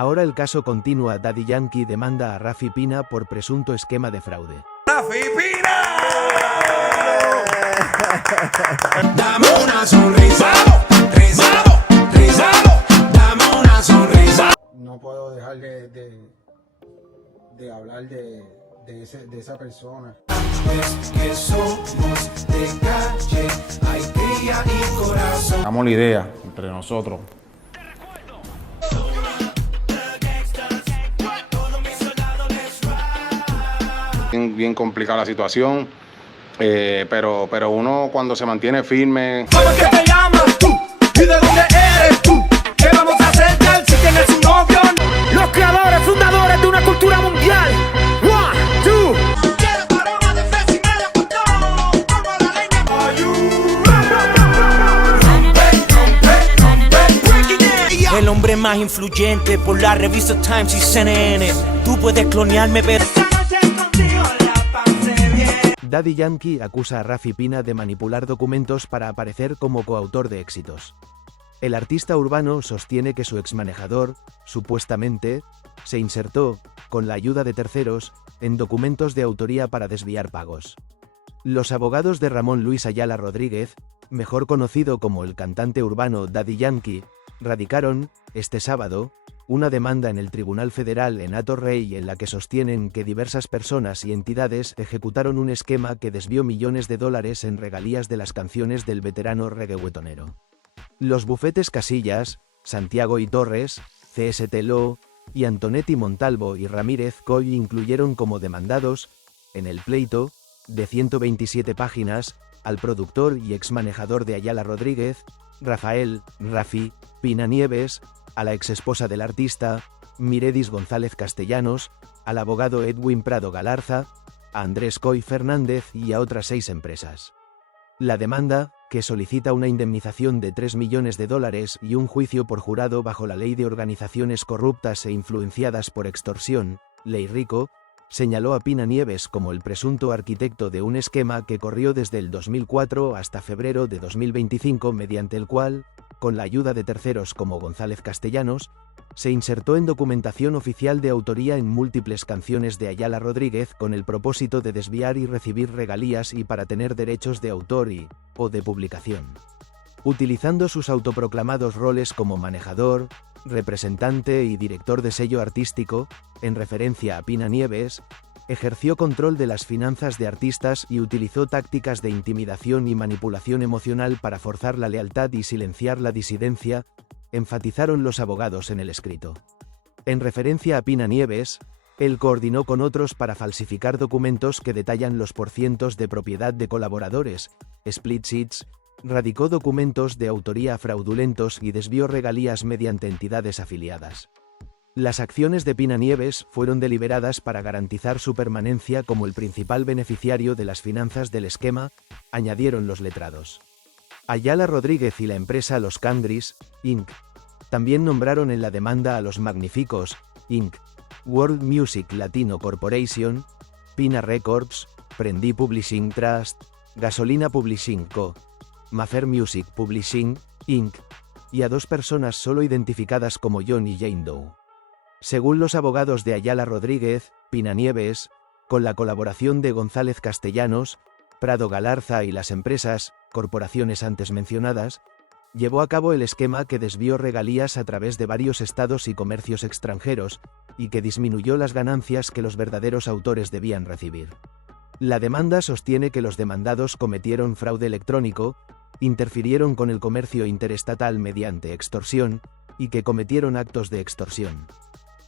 Ahora el caso continúa. Daddy Yankee demanda a Rafi Pina por presunto esquema de fraude. ¡Rafi Pina! Dame una sonrisa, dame una sonrisa. No puedo dejar de hablar de esa persona. Es que somos de calle, hay cría y corazón. Damos la idea entre nosotros. Bien complicada la situación, pero uno cuando se mantiene firme. ¿Cómo es que te llamas tú? ¿Y de dónde eres tú? ¿Qué vamos a hacer tal si tienes un novio? Los creadores, fundadores de una cultura mundial. One, two. El hombre más influyente por la revista Times y CNN. Tú puedes clonearme, pero Daddy Yankee acusa a Rafi Pina de manipular documentos para aparecer como coautor de éxitos. El artista urbano sostiene que su exmanejador, supuestamente, se insertó, con la ayuda de terceros, en documentos de autoría para desviar pagos. Los abogados de Ramón Luis Ayala Rodríguez, mejor conocido como el cantante urbano Daddy Yankee, radicaron, este sábado, una demanda en el Tribunal Federal en Hato Rey en la que sostienen que diversas personas y entidades ejecutaron un esquema que desvió millones de dólares en regalías de las canciones del veterano reggaetonero. Los bufetes Casillas, Santiago y Torres, CST Lo, y Antonetti Montalvo y Ramírez Coy incluyeron como demandados, en el pleito, de 127 páginas, al productor y exmanejador de Ayala Rodríguez, Rafael Rafi Pina Nieves, a la exesposa del artista, Miredis González Castellanos, al abogado Edwin Prado Galarza, a Andrés Coy Fernández y a otras 6 empresas. La demanda, que solicita una indemnización de 3 millones de dólares y un juicio por jurado bajo la Ley de Organizaciones Corruptas e Influenciadas por Extorsión, Ley Rico, señaló a Pina Nieves como el presunto arquitecto de un esquema que corrió desde el 2004 hasta febrero de 2025 mediante el cual, con la ayuda de terceros como González Castellanos, se insertó en documentación oficial de autoría en múltiples canciones de Ayala Rodríguez con el propósito de desviar y recibir regalías y para tener derechos de autor o de publicación. Utilizando sus autoproclamados roles como manejador, representante y director de sello artístico, en referencia a Pina Nieves, ejerció control de las finanzas de artistas y utilizó tácticas de intimidación y manipulación emocional para forzar la lealtad y silenciar la disidencia, enfatizaron los abogados en el escrito. En referencia a Pina Nieves, él coordinó con otros para falsificar documentos que detallan los porcientos de propiedad de colaboradores, split sheets, radicó documentos de autoría fraudulentos y desvió regalías mediante entidades afiliadas. Las acciones de Pina Nieves fueron deliberadas para garantizar su permanencia como el principal beneficiario de las finanzas del esquema, añadieron los letrados. Ayala Rodríguez y la empresa Los Cangris, Inc. también nombraron en la demanda a Los Magníficos, Inc., World Music Latino Corporation, Pina Records, Prendí Publishing Trust, Gasolina Publishing Co., Mafer Music Publishing, Inc., y a 2 personas solo identificadas como John y Jane Doe. Según los abogados de Ayala Rodríguez, Pina Nieves, con la colaboración de González Castellanos, Prado Galarza y las empresas, corporaciones antes mencionadas, llevó a cabo el esquema que desvió regalías a través de varios estados y comercios extranjeros, y que disminuyó las ganancias que los verdaderos autores debían recibir. La demanda sostiene que los demandados cometieron fraude electrónico, interfirieron con el comercio interestatal mediante extorsión, y que cometieron actos de extorsión.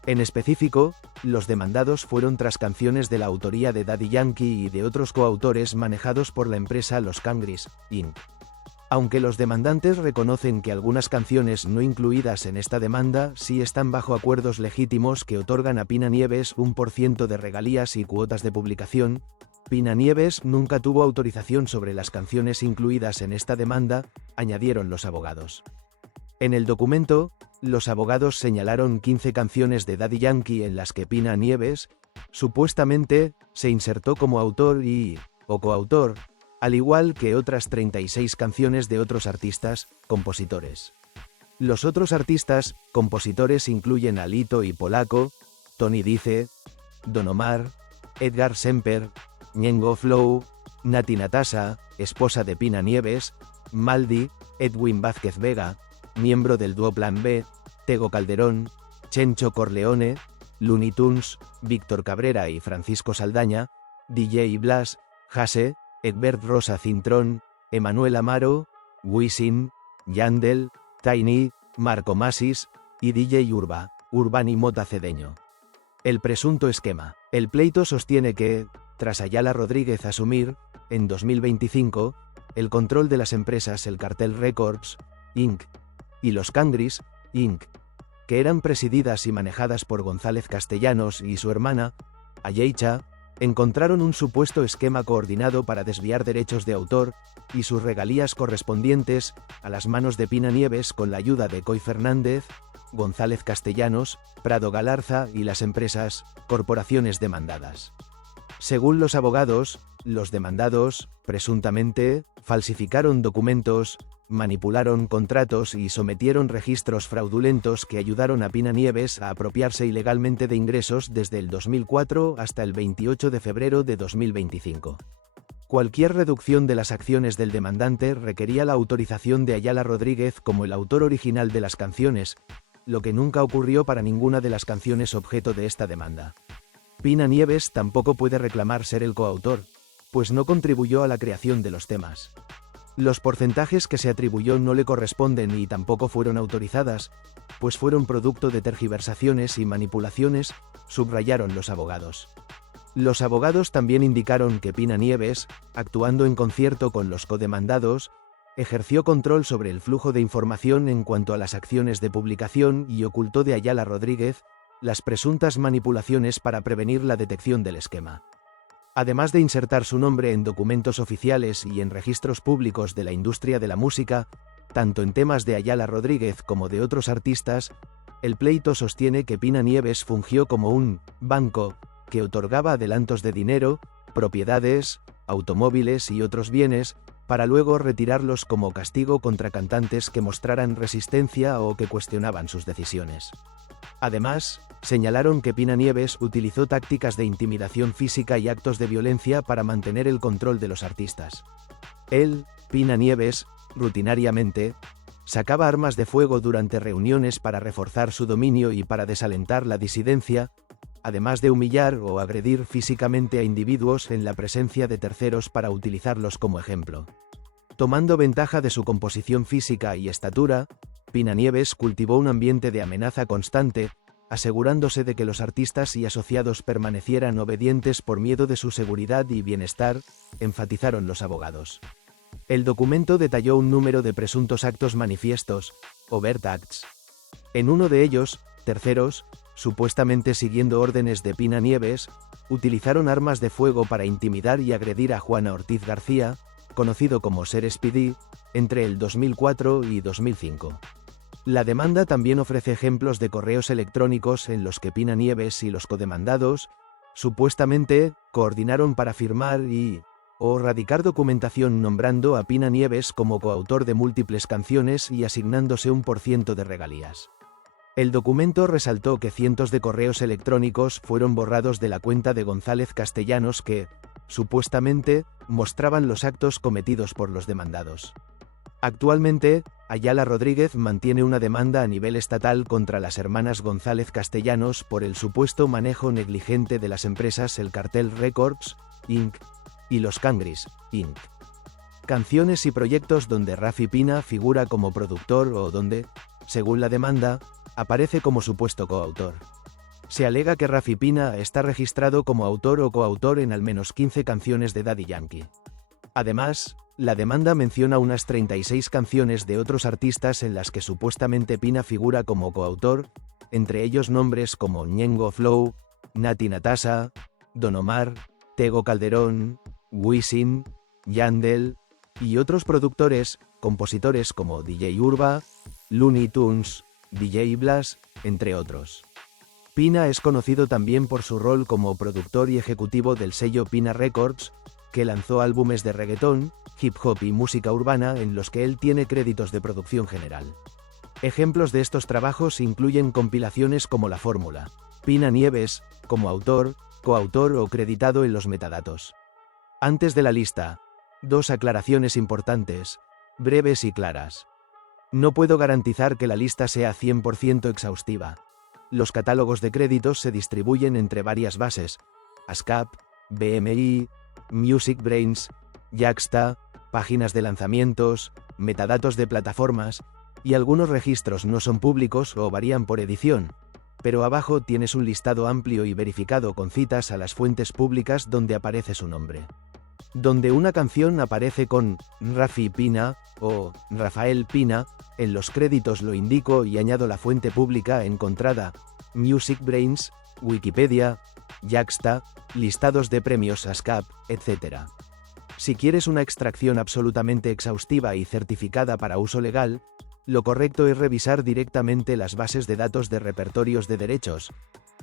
En específico, los demandados fueron tras canciones de la autoría de Daddy Yankee y de otros coautores manejados por la empresa Los Cangris, Inc. Aunque los demandantes reconocen que algunas canciones no incluidas en esta demanda sí están bajo acuerdos legítimos que otorgan a Pina Nieves un % de regalías y cuotas de publicación, Pina Nieves nunca tuvo autorización sobre las canciones incluidas en esta demanda, añadieron los abogados. En el documento, los abogados señalaron 15 canciones de Daddy Yankee en las que Pina Nieves, supuestamente, se insertó como autor o coautor, al igual que otras 36 canciones de otros artistas, compositores. Los otros artistas, compositores incluyen a Lito y Polaco, Tony Dice, Don Omar, Edgar Semper, Ñengo Flow, Nati Natasha, esposa de Pina Nieves, Maldi, Edwin Vázquez Vega, miembro del dúo Plan B, Tego Calderón, Chencho Corleone, Looney Tunes, Víctor Cabrera y Francisco Saldaña, DJ Blas, Jase, Egbert Rosa Cintrón, Emanuel Amaro, Wisin, Yandel, Tiny, Marco Masis y DJ Urba, Urbani Mota Cedeño. El presunto esquema. El pleito sostiene que, tras Ayala Rodríguez asumir, en 2025, el control de las empresas El Cartel Records, Inc. y Los Cangris, Inc., que eran presididas y manejadas por González Castellanos y su hermana, Ayeicha, encontraron un supuesto esquema coordinado para desviar derechos de autor y sus regalías correspondientes a las manos de Pina Nieves con la ayuda de Coy Fernández, González Castellanos, Prado Galarza y las empresas, corporaciones demandadas. Según los abogados, los demandados, presuntamente, falsificaron documentos, manipularon contratos y sometieron registros fraudulentos que ayudaron a Pina Nieves a apropiarse ilegalmente de ingresos desde el 2004 hasta el 28 de febrero de 2025. Cualquier reducción de las acciones del demandante requería la autorización de Ayala Rodríguez como el autor original de las canciones, lo que nunca ocurrió para ninguna de las canciones objeto de esta demanda. Pina Nieves tampoco puede reclamar ser el coautor, pues no contribuyó a la creación de los temas. Los porcentajes que se atribuyó no le corresponden y tampoco fueron autorizadas, pues fueron producto de tergiversaciones y manipulaciones, subrayaron los abogados. Los abogados también indicaron que Pina Nieves, actuando en concierto con los codemandados, ejerció control sobre el flujo de información en cuanto a las acciones de publicación y ocultó de Ayala Rodríguez las presuntas manipulaciones para prevenir la detección del esquema. Además de insertar su nombre en documentos oficiales y en registros públicos de la industria de la música, tanto en temas de Ayala Rodríguez como de otros artistas, el pleito sostiene que Pina Nieves fungió como un banco que otorgaba adelantos de dinero, propiedades, automóviles y otros bienes, para luego retirarlos como castigo contra cantantes que mostraran resistencia o que cuestionaban sus decisiones. Además, señalaron que Pina Nieves utilizó tácticas de intimidación física y actos de violencia para mantener el control de los artistas. Él, Pina Nieves, rutinariamente, sacaba armas de fuego durante reuniones para reforzar su dominio y para desalentar la disidencia, además de humillar o agredir físicamente a individuos en la presencia de terceros para utilizarlos como ejemplo. Tomando ventaja de su composición física y estatura, Pina Nieves cultivó un ambiente de amenaza constante, asegurándose de que los artistas y asociados permanecieran obedientes por miedo de su seguridad y bienestar, enfatizaron los abogados. El documento detalló un número de presuntos actos manifiestos, overt acts. En uno de ellos, terceros, supuestamente siguiendo órdenes de Pina Nieves, utilizaron armas de fuego para intimidar y agredir a Juana Ortiz García, conocido como Ser Speedy, entre el 2004 y 2005. La demanda también ofrece ejemplos de correos electrónicos en los que Pina Nieves y los codemandados, supuestamente, coordinaron para firmar o radicar documentación nombrando a Pina Nieves como coautor de múltiples canciones y asignándose un % de regalías. El documento resaltó que cientos de correos electrónicos fueron borrados de la cuenta de González Castellanos que, supuestamente, mostraban los actos cometidos por los demandados. Actualmente, Ayala Rodríguez mantiene una demanda a nivel estatal contra las hermanas González Castellanos por el supuesto manejo negligente de las empresas El Cartel Records, Inc. y Los Cangris, Inc. Canciones y proyectos donde Rafi Pina figura como productor o donde, según la demanda, aparece como supuesto coautor. Se alega que Rafi Pina está registrado como autor o coautor en al menos 15 canciones de Daddy Yankee. Además, la demanda menciona unas 36 canciones de otros artistas en las que supuestamente Pina figura como coautor, entre ellos nombres como Ñengo Flow, Nati Natasha, Don Omar, Tego Calderón, Wisin, Yandel y otros productores, compositores como DJ Urba, Looney Tunes, DJ Blas, entre otros. Pina es conocido también por su rol como productor y ejecutivo del sello Pina Records, que lanzó álbumes de reggaetón, hip hop y música urbana en los que él tiene créditos de producción general. Ejemplos de estos trabajos incluyen compilaciones como La Fórmula, Pina Nieves, como autor, coautor o creditado en los metadatos. Antes de la lista, 2 aclaraciones importantes, breves y claras. No puedo garantizar que la lista sea 100% exhaustiva. Los catálogos de créditos se distribuyen entre varias bases: ASCAP, BMI, MusicBrainz, Yaxta, páginas de lanzamientos, metadatos de plataformas, y algunos registros no son públicos o varían por edición, pero abajo tienes un listado amplio y verificado con citas a las fuentes públicas donde aparece su nombre. Donde una canción aparece con Rafi Pina o Rafael Pina, en los créditos lo indico y añado la fuente pública encontrada: MusicBrainz, Wikipedia, Yaxta, listados de premios ASCAP, etc. Si quieres una extracción absolutamente exhaustiva y certificada para uso legal, lo correcto es revisar directamente las bases de datos de repertorios de derechos,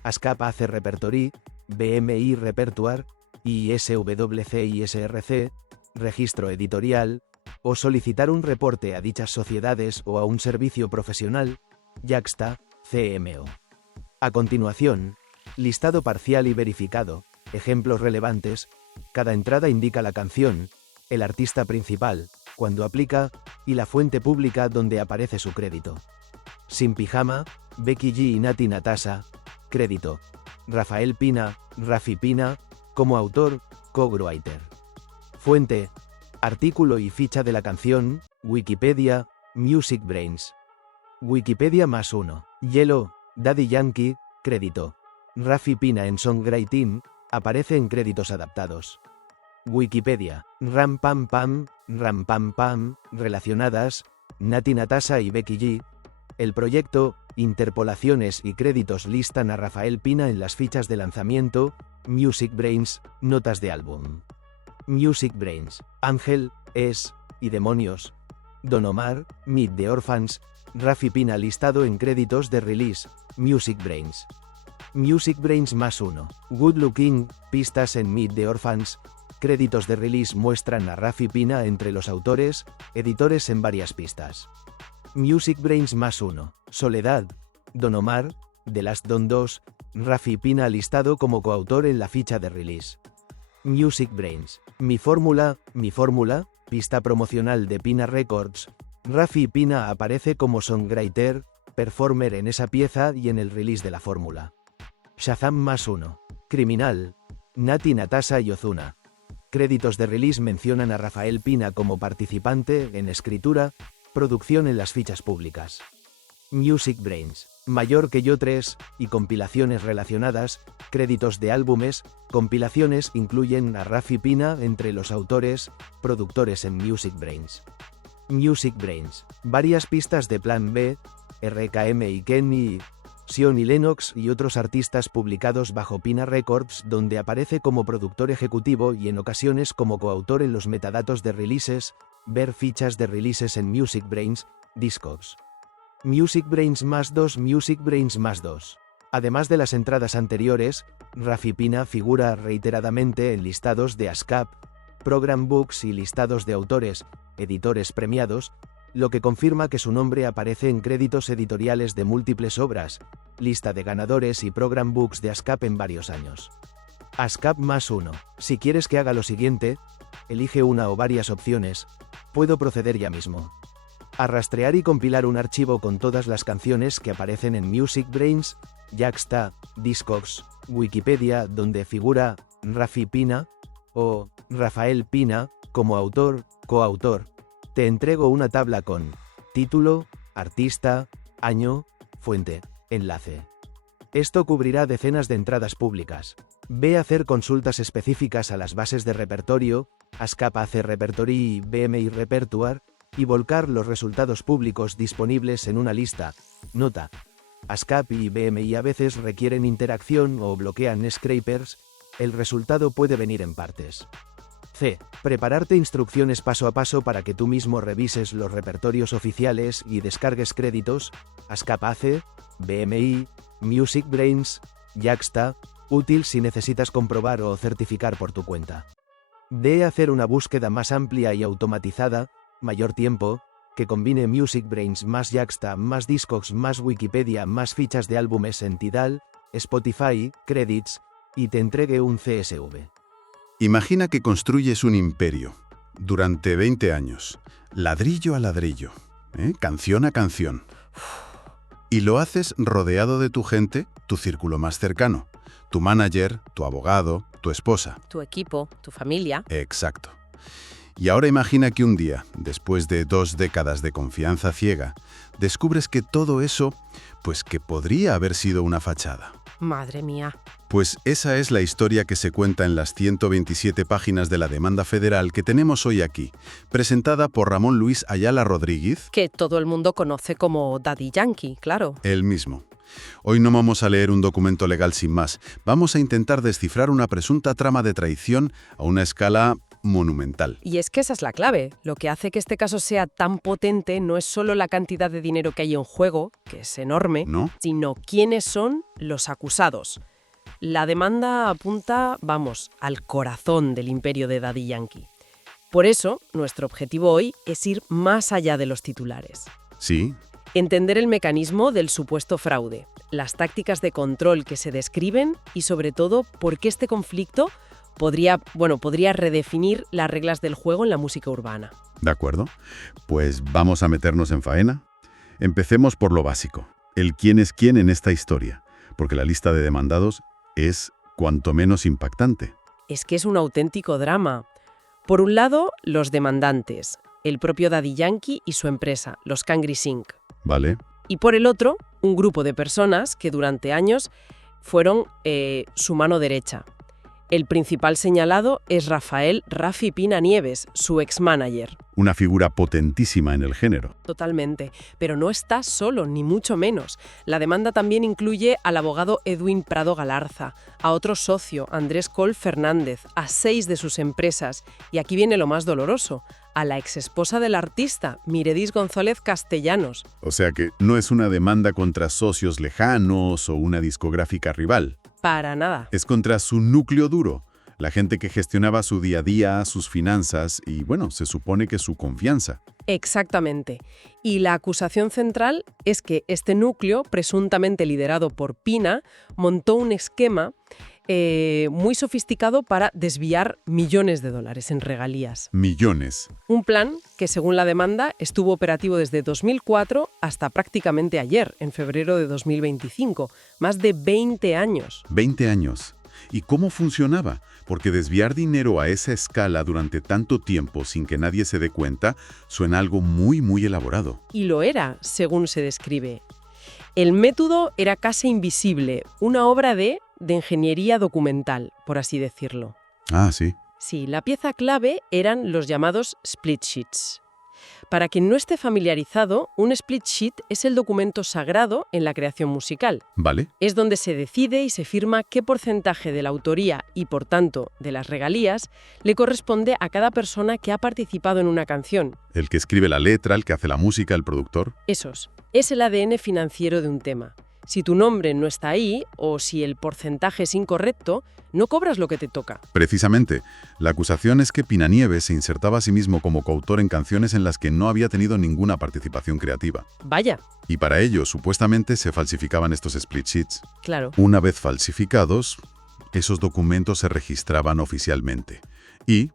ASCAP AC Repertory, BMI Repertoire, ISWC ISRC, registro editorial, o solicitar un reporte a dichas sociedades o a un servicio profesional, Yaxta, CMO. A continuación, listado parcial y verificado, ejemplos relevantes, cada entrada indica la canción, el artista principal, cuando aplica, y la fuente pública donde aparece su crédito. Sin Pijama, Becky G y Nati Natasha, crédito: Rafael Pina, Rafi Pina, como autor, co-writer. Fuente: artículo y ficha de la canción, Wikipedia, MusicBrainz. Wikipedia +1. Yellow, Daddy Yankee, crédito: Rafi Pina en Songwriting, aparece en créditos adaptados. Wikipedia, Ram Pam Pam, relacionadas, Nati Natasha y Becky G. El proyecto, interpolaciones y créditos listan a Rafael Pina en las fichas de lanzamiento, MusicBrainz, notas de álbum. MusicBrainz, Ángel, Es, y Demonios. Don Omar, Meet the Orphans, Rafi Pina listado en créditos de release, MusicBrainz. MusicBrainz +1. Good Looking, pistas en Meet the Orphans, créditos de release muestran a Rafi Pina entre los autores, editores en varias pistas. MusicBrainz +1. Soledad, Don Omar, The Last Don 2, Rafi Pina listado como coautor en la ficha de release. MusicBrainz, Mi Fórmula, pista promocional de Pina Records, Rafi Pina aparece como songwriter, performer en esa pieza y en el release de La Fórmula. Shazam +1. Criminal, Nati Natasha y Ozuna. Créditos de release mencionan a Rafael Pina como participante en escritura, producción en las fichas públicas. MusicBrainz, Mayor que yo 3, y compilaciones relacionadas, créditos de álbumes, compilaciones incluyen a Rafi Pina entre los autores, productores en MusicBrainz. MusicBrainz, varias pistas de Plan B, RKM y Kenny, Sion y Lennox y otros artistas publicados bajo Pina Records donde aparece como productor ejecutivo y en ocasiones como coautor en los metadatos de releases, ver fichas de releases en MusicBrainz, Discogs. MusicBrainz +2. Además de las entradas anteriores, Rafi Pina figura reiteradamente en listados de ASCAP, Program Books y listados de autores, editores premiados, lo que confirma que su nombre aparece en créditos editoriales de múltiples obras, lista de ganadores y Program Books de ASCAP en varios años. ASCAP +1. Si quieres que haga lo siguiente, elige una o varias opciones, puedo proceder ya mismo. A rastrear y compilar un archivo con todas las canciones que aparecen en MusicBrainz, Yaxta, Discogs, Wikipedia donde figura Rafi Pina o Rafael Pina como autor, coautor. Te entrego una tabla con título, artista, año, fuente, enlace. Esto cubrirá decenas de entradas públicas. Ve a hacer consultas específicas a las bases de repertorio, ASCAP AC Repertory y BMI Repertoire, y volcar los resultados públicos disponibles en una lista. Nota: ASCAP y BMI a veces requieren interacción o bloquean scrapers, el resultado puede venir en partes. C. Prepararte instrucciones paso a paso para que tú mismo revises los repertorios oficiales y descargues créditos, ASCAP AC, BMI, MusicBrainz, Yaxta, útil si necesitas comprobar o certificar por tu cuenta. D. Hacer una búsqueda más amplia y automatizada, mayor tiempo, que combine Music Brains más Yaxta más Discogs más Wikipedia más fichas de álbumes en Tidal, Spotify, Credits, y te entregue un CSV. Imagina que construyes un imperio durante 20 años, ladrillo a ladrillo, canción a canción. Y lo haces rodeado de tu gente, tu círculo más cercano, tu manager, tu abogado, tu esposa. Tu equipo, tu familia. Exacto. Y ahora imagina que un día, después de 2 décadas de confianza ciega, descubres que todo eso, pues que podría haber sido una fachada. Madre mía. Pues esa es la historia que se cuenta en las 127 páginas de la demanda federal que tenemos hoy aquí, presentada por Ramón Luis Ayala Rodríguez. Que todo el mundo conoce como Daddy Yankee, claro. Él mismo. Hoy no vamos a leer un documento legal sin más. Vamos a intentar descifrar una presunta trama de traición a una escala monumental. Y es que esa es la clave. Lo que hace que este caso sea tan potente no es solo la cantidad de dinero que hay en juego, que es enorme, ¿No? sino quiénes son los acusados. La demanda apunta, al corazón del imperio de Daddy Yankee. Por eso, nuestro objetivo hoy es ir más allá de los titulares. Sí. Entender el mecanismo del supuesto fraude, las tácticas de control que se describen y, sobre todo, por qué este conflicto podría redefinir las reglas del juego en la música urbana. ¿De acuerdo? Pues vamos a meternos en faena. Empecemos por lo básico, el quién es quién en esta historia, porque la lista de demandados es cuanto menos impactante. Es que es un auténtico drama. Por un lado, los demandantes, el propio Daddy Yankee y su empresa, los Cangris Inc. ¿Vale? Y por el otro, un grupo de personas que durante años fueron su mano derecha. El principal señalado es Rafael Rafi Pina Nieves, su ex-manager. Una figura potentísima en el género. Totalmente. Pero no está solo, ni mucho menos. La demanda también incluye al abogado Edwin Prado Galarza, a otro socio, Andrés Col Fernández, a 6 de sus empresas. Y aquí viene lo más doloroso, a la exesposa del artista, Miredis González Castellanos. O sea que no es una demanda contra socios lejanos o una discográfica rival. Para nada. Es contra su núcleo duro, la gente que gestionaba su día a día, sus finanzas y, se supone que su confianza. Exactamente. Y la acusación central es que este núcleo, presuntamente liderado por Pina, montó un esquema muy sofisticado para desviar millones de dólares en regalías. Millones. Un plan que, según la demanda, estuvo operativo desde 2004 hasta prácticamente ayer, en febrero de 2025. Más de 20 años. 20 años. ¿Y cómo funcionaba? Porque desviar dinero a esa escala durante tanto tiempo sin que nadie se dé cuenta suena algo muy, muy elaborado. Y lo era, según se describe. El método era casi invisible, una obra de ingeniería documental, por así decirlo. Ah, sí. Sí, la pieza clave eran los llamados split sheets. Para quien no esté familiarizado, un split sheet es el documento sagrado en la creación musical. ¿Vale? Es donde se decide y se firma qué porcentaje de la autoría y, por tanto, de las regalías le corresponde a cada persona que ha participado en una canción. El que escribe la letra, el que hace la música, el productor. Esos. Es el ADN financiero de un tema. Si tu nombre no está ahí, o si el porcentaje es incorrecto, no cobras lo que te toca. Precisamente, la acusación es que Pina Nieves se insertaba a sí mismo como coautor en canciones en las que no había tenido ninguna participación creativa. Vaya. Y para ello, supuestamente, se falsificaban estos split sheets. Claro. Una vez falsificados, esos documentos se registraban oficialmente. Y,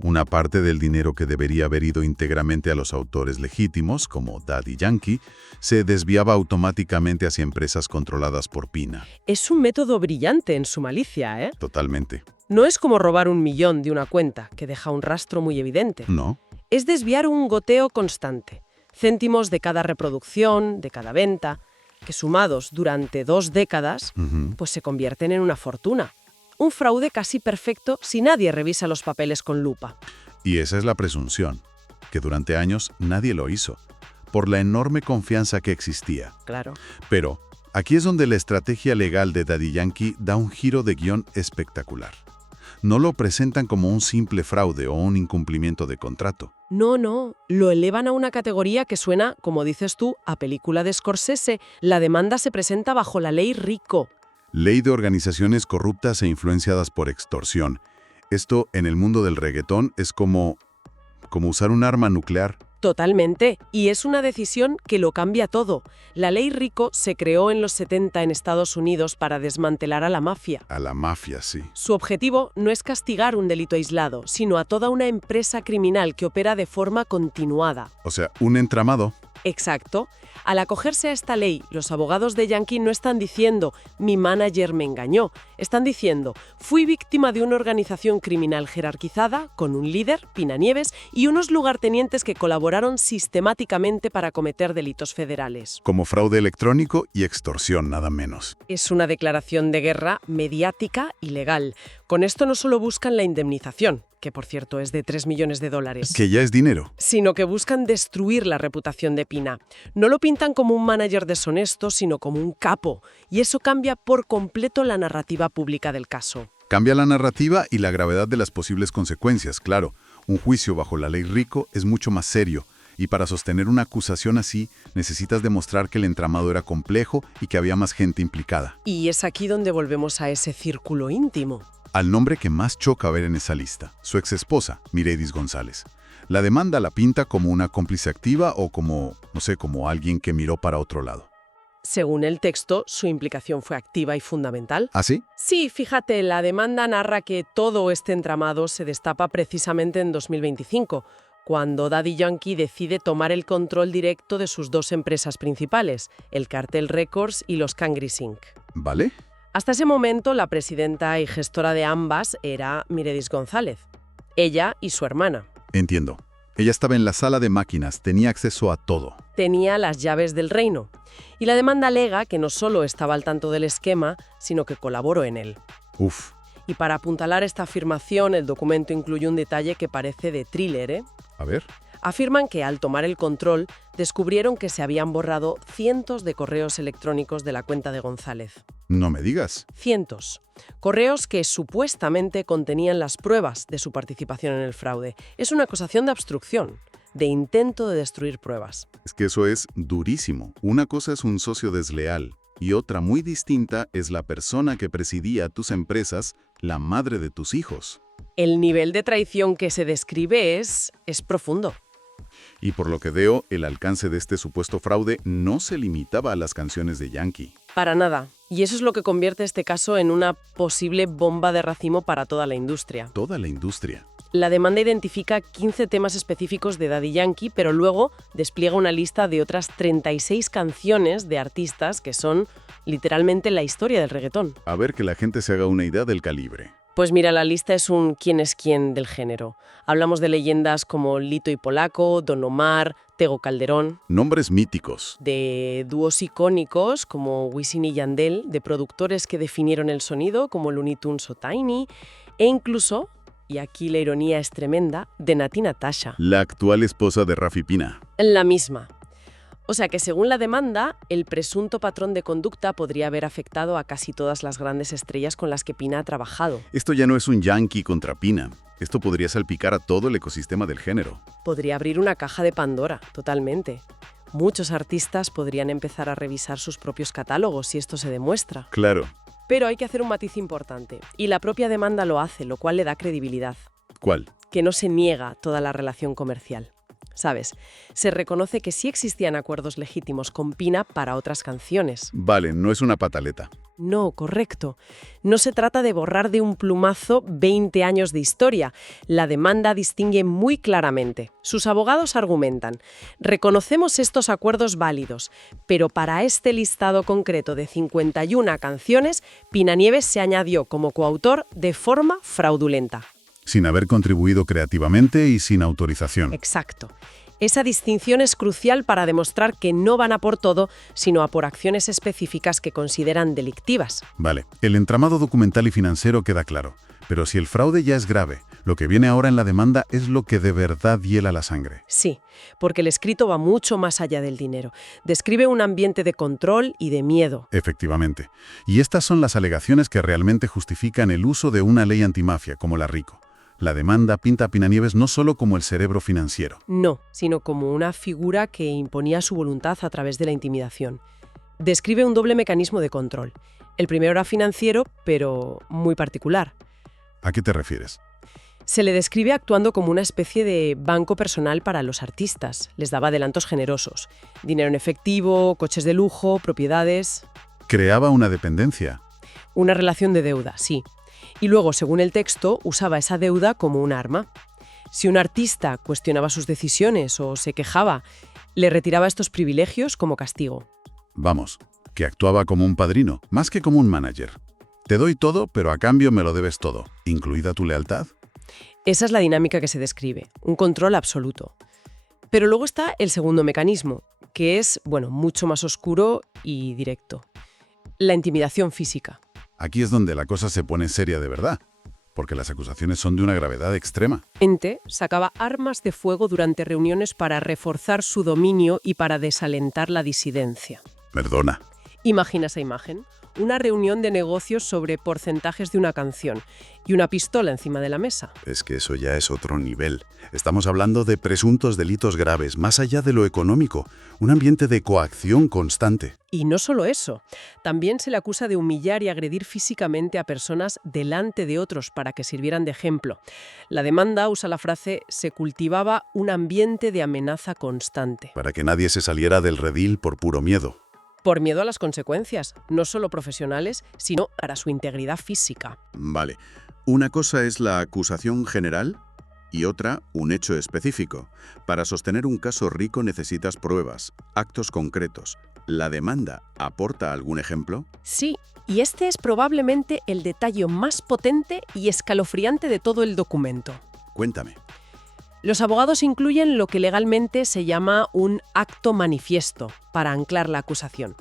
una parte del dinero que debería haber ido íntegramente a los autores legítimos, como Daddy Yankee, se desviaba automáticamente hacia empresas controladas por Pina. Es un método brillante en su malicia, ¿eh? Totalmente. No es como robar 1 millón de una cuenta, que deja un rastro muy evidente. No. Es desviar un goteo constante. Céntimos de cada reproducción, de cada venta, que sumados durante 2 décadas, pues se convierten en una fortuna. Un fraude casi perfecto si nadie revisa los papeles con lupa. Y esa es la presunción, que durante años nadie lo hizo, por la enorme confianza que existía. Claro. Pero aquí es donde la estrategia legal de Daddy Yankee da un giro de guión espectacular. No lo presentan como un simple fraude o un incumplimiento de contrato. No, lo elevan a una categoría que suena, como dices tú, a película de Scorsese. La demanda se presenta bajo la ley RICO. Ley de organizaciones corruptas e influenciadas por extorsión. Esto, en el mundo del reggaetón, es como usar un arma nuclear. Totalmente, y es una decisión que lo cambia todo. La ley RICO se creó en los 70 en Estados Unidos para desmantelar a la mafia. A la mafia, sí. Su objetivo no es castigar un delito aislado, sino a toda una empresa criminal que opera de forma continuada. O sea, un entramado. Exacto. Al acogerse a esta ley, los abogados de Yankee no están diciendo «mi manager me engañó». Están diciendo «fui víctima de una organización criminal jerarquizada con un líder, Pina Nieves, y unos lugartenientes que colaboraron sistemáticamente para cometer delitos federales». Como fraude electrónico y extorsión, nada menos. Es una declaración de guerra mediática y legal. Con esto no solo buscan la indemnización, que por cierto es de $3 millones, Que ya es dinero. sino que buscan destruir la reputación de Pina. No lo pintan como un manager deshonesto, sino como un capo. Y eso cambia por completo la narrativa pública del caso. Cambia la narrativa y la gravedad de las posibles consecuencias, claro. Un juicio bajo la ley RICO es mucho más serio. Y para sostener una acusación así, necesitas demostrar que el entramado era complejo y que había más gente implicada. Y es aquí donde volvemos a ese círculo íntimo. Al nombre que más choca ver en esa lista, su exesposa, Mireydis González. La demanda la pinta como una cómplice activa o como, no sé, como alguien que miró para otro lado. Según el texto, su implicación fue activa y fundamental. ¿Ah, sí? Sí, fíjate, la demanda narra que todo este entramado se destapa precisamente en 2025, cuando Daddy Yankee decide tomar el control directo de sus dos empresas principales, el Cartel Records y los Cangris Inc. ¿Vale? Hasta ese momento, la presidenta y gestora de ambas era Mireydis González, ella y su hermana. Entiendo. Ella estaba en la sala de máquinas, tenía acceso a todo. Tenía las llaves del reino. Y la demanda alega que no solo estaba al tanto del esquema, sino que colaboró en él. Uf. Y para apuntalar esta afirmación, el documento incluye un detalle que parece de thriller, ¿eh? A ver. Afirman que al tomar el control, descubrieron que se habían borrado cientos de correos electrónicos de la cuenta de González. No me digas. Cientos. Correos que supuestamente contenían las pruebas de su participación en el fraude. Es una acusación de obstrucción, de intento de destruir pruebas. Es que eso es durísimo. Una cosa es un socio desleal y otra muy distinta es la persona que presidía tus empresas, la madre de tus hijos. El nivel de traición que se describe es profundo. Y por lo que veo, el alcance de este supuesto fraude no se limitaba a las canciones de Yankee. Para nada. Y eso es lo que convierte este caso en una posible bomba de racimo para toda la industria. Toda la industria. La demanda identifica 15 temas específicos de Daddy Yankee, pero luego despliega una lista de otras 36 canciones de artistas que son literalmente la historia del reggaetón. A ver, que la gente se haga una idea del calibre. Pues mira, la lista es un quién es quién del género. Hablamos de leyendas como Lito y Polaco, Don Omar, Tego Calderón. Nombres míticos. De dúos icónicos como Wisin y Yandel, de productores que definieron el sonido como Looney Tunes o Tiny, e incluso, y aquí la ironía es tremenda, de Nati Natasha. La actual esposa de Rafi Pina. La misma. O sea que según la demanda, el presunto patrón de conducta podría haber afectado a casi todas las grandes estrellas con las que Pina ha trabajado. Esto ya no es un Yankee contra Pina. Esto podría salpicar a todo el ecosistema del género. Podría abrir una caja de Pandora, totalmente. Muchos artistas podrían empezar a revisar sus propios catálogos si esto se demuestra. Claro. Pero hay que hacer un matiz importante, y la propia demanda lo hace, lo cual le da credibilidad. ¿Cuál? Que no se niega toda la relación comercial. ¿Sabes? Se reconoce que sí existían acuerdos legítimos con Pina para otras canciones. Vale, no es una pataleta. No, correcto. No se trata de borrar de un plumazo 20 años de historia. La demanda distingue muy claramente. Sus abogados argumentan: reconocemos estos acuerdos válidos, pero para este listado concreto de 51 canciones, Pina Nieves se añadió como coautor de forma fraudulenta. Sin haber contribuido creativamente y sin autorización. Exacto. Esa distinción es crucial para demostrar que no van a por todo, sino a por acciones específicas que consideran delictivas. Vale, el entramado documental y financiero queda claro. Pero si el fraude ya es grave, lo que viene ahora en la demanda es lo que de verdad hiela la sangre. Sí, porque el escrito va mucho más allá del dinero. Describe un ambiente de control y de miedo. Efectivamente. Y estas son las alegaciones que realmente justifican el uso de una ley antimafia como la RICO. La demanda pinta a Pina Nieves no solo como el cerebro financiero. No, sino como una figura que imponía su voluntad a través de la intimidación. Describe un doble mecanismo de control. El primero era financiero, pero muy particular. ¿A qué te refieres? Se le describe actuando como una especie de banco personal para los artistas. Les daba adelantos generosos. Dinero en efectivo, coches de lujo, propiedades. Creaba una dependencia. Una relación de deuda, sí. Y luego, según el texto, usaba esa deuda como un arma. Si un artista cuestionaba sus decisiones o se quejaba, le retiraba estos privilegios como castigo. Vamos, que actuaba como un padrino, más que como un manager. Te doy todo, pero a cambio me lo debes todo, incluida tu lealtad. Esa es la dinámica que se describe, un control absoluto. Pero luego está el segundo mecanismo, que es, mucho más oscuro y directo. La intimidación física. Aquí es donde la cosa se pone seria de verdad, porque las acusaciones son de una gravedad extrema. Ente sacaba armas de fuego durante reuniones para reforzar su dominio y para desalentar la disidencia. Perdona. Imagina esa imagen. Una reunión de negocios sobre porcentajes de una canción y una pistola encima de la mesa. Es que eso ya es otro nivel. Estamos hablando de presuntos delitos graves, más allá de lo económico, un ambiente de coacción constante. Y no solo eso, también se le acusa de humillar y agredir físicamente a personas delante de otros para que sirvieran de ejemplo. La demanda usa la frase «se cultivaba un ambiente de amenaza constante». Para que nadie se saliera del redil por puro miedo. Por miedo a las consecuencias, no solo profesionales, sino para su integridad física. Vale. Una cosa es la acusación general y otra, un hecho específico. Para sostener un caso rico necesitas pruebas, actos concretos. ¿La demanda aporta algún ejemplo? Sí, y este es probablemente el detalle más potente y escalofriante de todo el documento. Cuéntame. Los abogados incluyen lo que legalmente se llama un acto manifiesto para anclar la acusación.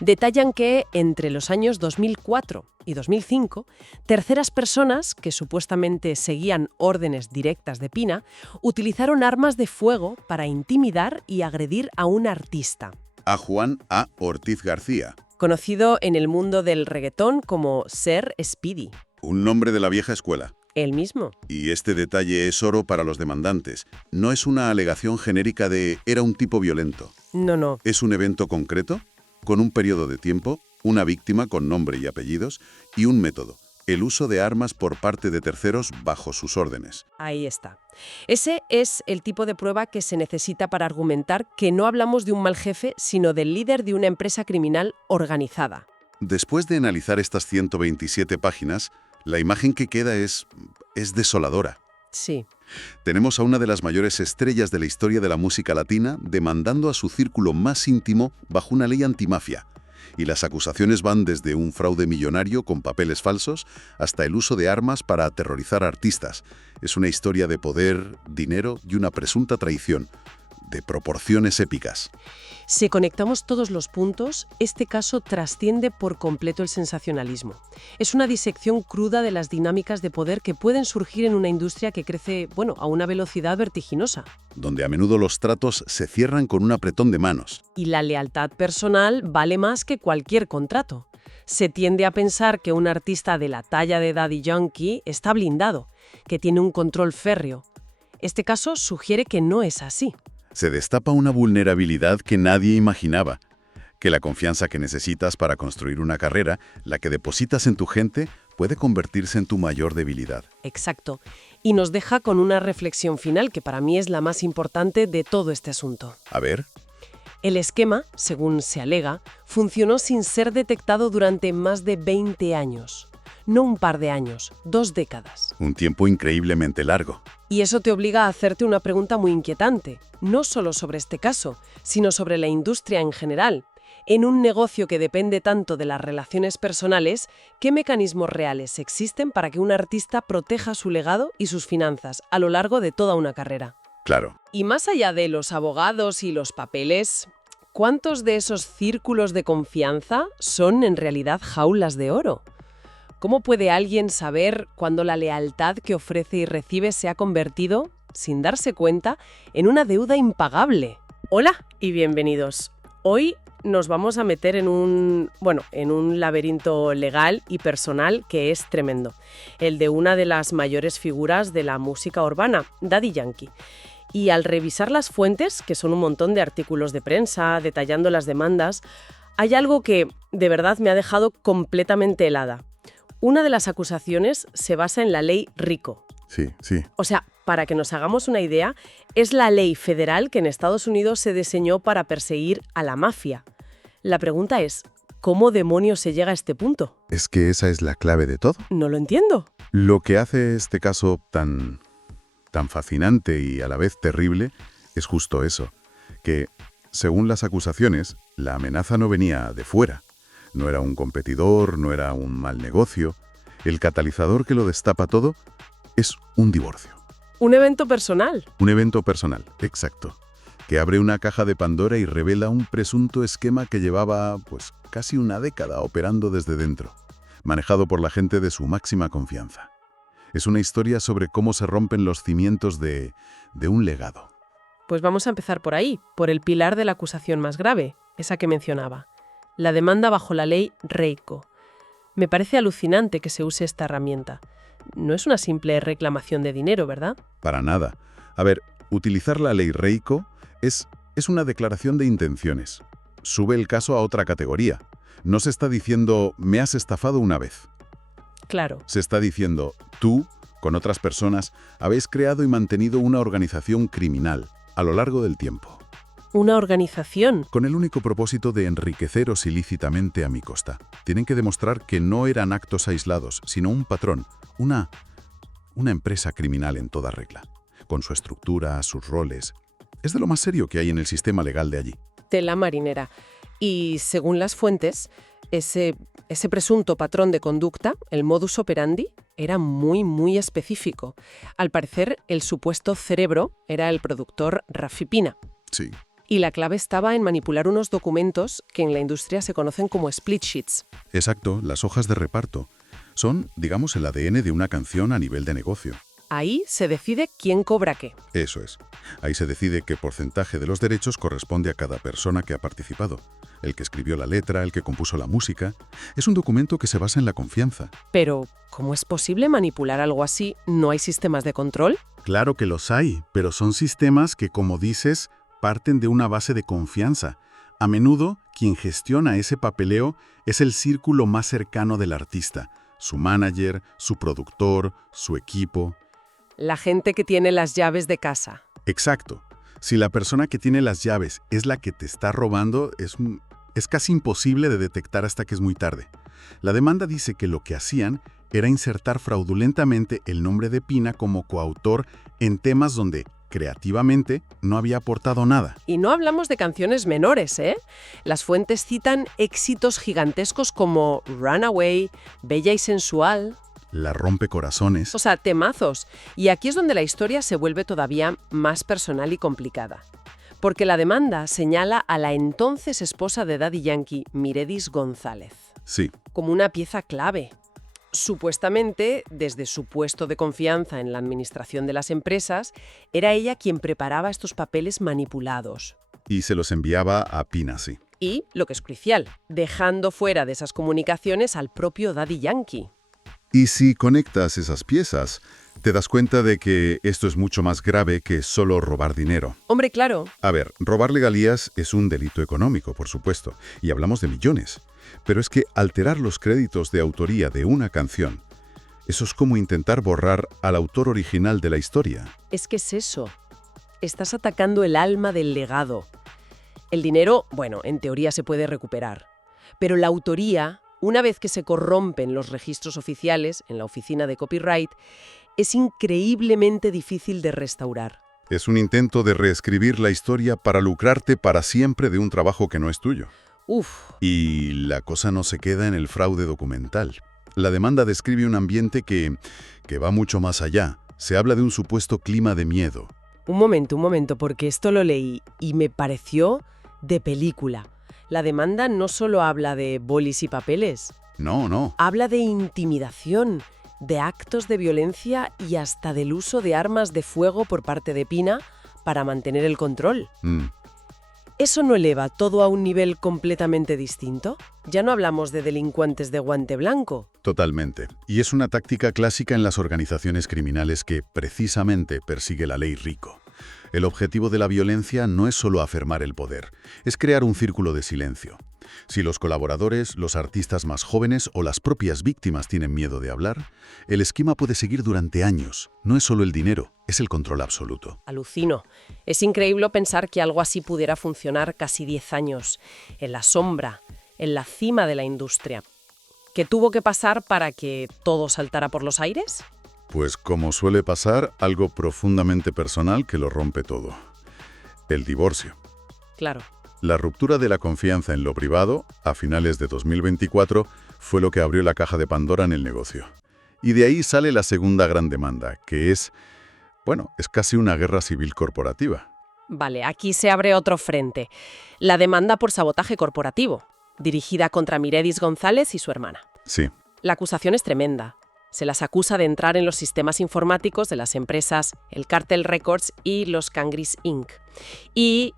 Detallan que entre los años 2004 y 2005, terceras personas que supuestamente seguían órdenes directas de Pina utilizaron armas de fuego para intimidar y agredir a un artista. A Juan A. Ortiz García. Conocido en el mundo del reggaetón como Ser Speedy. Un nombre de la vieja escuela. Él mismo. Y este detalle es oro para los demandantes. No es una alegación genérica de «era un tipo violento». No. Es un evento concreto, con un periodo de tiempo, una víctima con nombre y apellidos, y un método, el uso de armas por parte de terceros bajo sus órdenes. Ahí está. Ese es el tipo de prueba que se necesita para argumentar que no hablamos de un mal jefe, sino del líder de una empresa criminal organizada. Después de analizar estas 127 páginas, la imagen que queda es desoladora. Sí. Tenemos a una de las mayores estrellas de la historia de la música latina demandando a su círculo más íntimo bajo una ley antimafia. Y las acusaciones van desde un fraude millonario con papeles falsos hasta el uso de armas para aterrorizar a artistas. Es una historia de poder, dinero y una presunta traición, de proporciones épicas. Si conectamos todos los puntos, este caso trasciende por completo el sensacionalismo. Es una disección cruda de las dinámicas de poder que pueden surgir en una industria que crece, a una velocidad vertiginosa. Donde a menudo los tratos se cierran con un apretón de manos. Y la lealtad personal vale más que cualquier contrato. Se tiende a pensar que un artista de la talla de Daddy Yankee está blindado, que tiene un control férreo. Este caso sugiere que no es así. Se destapa una vulnerabilidad que nadie imaginaba, que la confianza que necesitas para construir una carrera, la que depositas en tu gente, puede convertirse en tu mayor debilidad. Exacto. Y nos deja con una reflexión final que para mí es la más importante de todo este asunto. A ver. El esquema, según se alega, funcionó sin ser detectado durante más de 20 años. No un par de años, 2 décadas. Un tiempo increíblemente largo. Y eso te obliga a hacerte una pregunta muy inquietante, no solo sobre este caso, sino sobre la industria en general. En un negocio que depende tanto de las relaciones personales, ¿qué mecanismos reales existen para que un artista proteja su legado y sus finanzas a lo largo de toda una carrera? Claro. Y más allá de los abogados y los papeles, ¿cuántos de esos círculos de confianza son en realidad jaulas de oro? ¿Cómo puede alguien saber cuándo la lealtad que ofrece y recibe se ha convertido, sin darse cuenta, en una deuda impagable? Hola y bienvenidos. Hoy nos vamos a meter en un laberinto legal y personal que es tremendo. El de una de las mayores figuras de la música urbana, Daddy Yankee. Y al revisar las fuentes, que son un montón de artículos de prensa detallando las demandas, hay algo que de verdad me ha dejado completamente helada. Una de las acusaciones se basa en la ley RICO. sí, sí. O sea, para que nos hagamos una idea, es la ley federal que en Estados Unidos se diseñó para perseguir a la mafia. La pregunta es, ¿cómo demonios se llega a este punto? Es que esa es la clave de todo. No lo entiendo. Lo que hace este caso tan fascinante y a la vez terrible es justo eso, que, según las acusaciones, la amenaza no venía de fuera. No era un competidor, no era un mal negocio. El catalizador que lo destapa todo es un divorcio. Un evento personal. Un evento personal, exacto, que abre una caja de Pandora y revela un presunto esquema que llevaba, pues, casi una década operando desde dentro, manejado por la gente de su máxima confianza. Es una historia sobre cómo se rompen los cimientos de un legado. Pues vamos a empezar por ahí, por el pilar de la acusación más grave, esa que mencionaba. La demanda bajo la ley RICO. Me parece alucinante que se use esta herramienta. No es una simple reclamación de dinero, ¿verdad? Para nada. A ver, utilizar la ley RICO es una declaración de intenciones. Sube el caso a otra categoría. No se está diciendo, me has estafado una vez. Claro. Se está diciendo, tú, con otras personas, habéis creado y mantenido una organización criminal a lo largo del tiempo. Una organización. Con el único propósito de enriqueceros ilícitamente a mi costa. Tienen que demostrar que no eran actos aislados, sino un patrón, una empresa criminal en toda regla, con su estructura, sus roles. Es de lo más serio que hay en el sistema legal de allí. Tela marinera. Y según las fuentes, ese presunto patrón de conducta, el modus operandi, era muy, muy específico. Al parecer, el supuesto cerebro era el productor Rafi Pina. Sí. Y la clave estaba en manipular unos documentos que en la industria se conocen como split sheets. Exacto, las hojas de reparto. Son, digamos, el ADN de una canción a nivel de negocio. Ahí se decide quién cobra qué. Eso es. Ahí se decide qué porcentaje de los derechos corresponde a cada persona que ha participado. El que escribió la letra, el que compuso la música. Es un documento que se basa en la confianza. Pero, ¿cómo es posible manipular algo así? ¿No hay sistemas de control? Claro que los hay, pero son sistemas que, como dices, parten de una base de confianza. A menudo, quien gestiona ese papeleo es el círculo más cercano del artista. Su manager, su productor, su equipo. La gente que tiene las llaves de casa. Exacto. Si la persona que tiene las llaves es la que te está robando, es casi imposible de detectar hasta que es muy tarde. La demanda dice que lo que hacían era insertar fraudulentamente el nombre de Pina como coautor en temas donde, creativamente, no había aportado nada. Y no hablamos de canciones menores, ¿eh? Las fuentes citan éxitos gigantescos como Runaway, Bella y Sensual. La rompecorazones. O sea, temazos. Y aquí es donde la historia se vuelve todavía más personal y complicada. Porque la demanda señala a la entonces esposa de Daddy Yankee, Miredis González, Sí. como una pieza clave. Supuestamente, desde su puesto de confianza en la administración de las empresas, era ella quien preparaba estos papeles manipulados. Y se los enviaba a Pina, sí. Y, lo que es crucial, dejando fuera de esas comunicaciones al propio Daddy Yankee. Y si conectas esas piezas, te das cuenta de que esto es mucho más grave que solo robar dinero. Hombre, claro. A ver, robar regalías es un delito económico, por supuesto, y hablamos de millones. Pero es que alterar los créditos de autoría de una canción, eso es como intentar borrar al autor original de la historia. Es que es eso. Estás atacando el alma del legado. El dinero, bueno, en teoría se puede recuperar. Pero la autoría, una vez que se corrompen los registros oficiales en la oficina de copyright, es increíblemente difícil de restaurar. Es un intento de reescribir la historia para lucrarte para siempre de un trabajo que no es tuyo. Uf. Y la cosa no se queda en el fraude documental. La demanda describe un ambiente que va mucho más allá. Se habla de un supuesto clima de miedo. Un momento, porque esto lo leí y me pareció de película. La demanda no solo habla de bolis y papeles. No. Habla de intimidación, de actos de violencia y hasta del uso de armas de fuego por parte de Pina para mantener el control. ¿Eso no eleva todo a un nivel completamente distinto? Ya no hablamos de delincuentes de guante blanco. Totalmente. Y es una táctica clásica en las organizaciones criminales que precisamente persigue la ley RICO. El objetivo de la violencia no es solo afirmar el poder, es crear un círculo de silencio. Si los colaboradores, los artistas más jóvenes o las propias víctimas tienen miedo de hablar, el esquema puede seguir durante años. No es solo el dinero, es el control absoluto. Alucino. Es increíble pensar que algo así pudiera funcionar casi 10 años, en la sombra, en la cima de la industria. ¿Qué tuvo que pasar para que todo saltara por los aires? Pues como suele pasar, algo profundamente personal que lo rompe todo. El divorcio. Claro. La ruptura de la confianza en lo privado, a finales de 2024, fue lo que abrió la caja de Pandora en el negocio. Y de ahí sale la segunda gran demanda, que es casi una guerra civil corporativa. Vale, aquí se abre otro frente. La demanda por sabotaje corporativo, dirigida contra Miredis González y su hermana. Sí. La acusación es tremenda. Se las acusa de entrar en los sistemas informáticos de las empresas el Cartel Records y los Cangris Inc. Y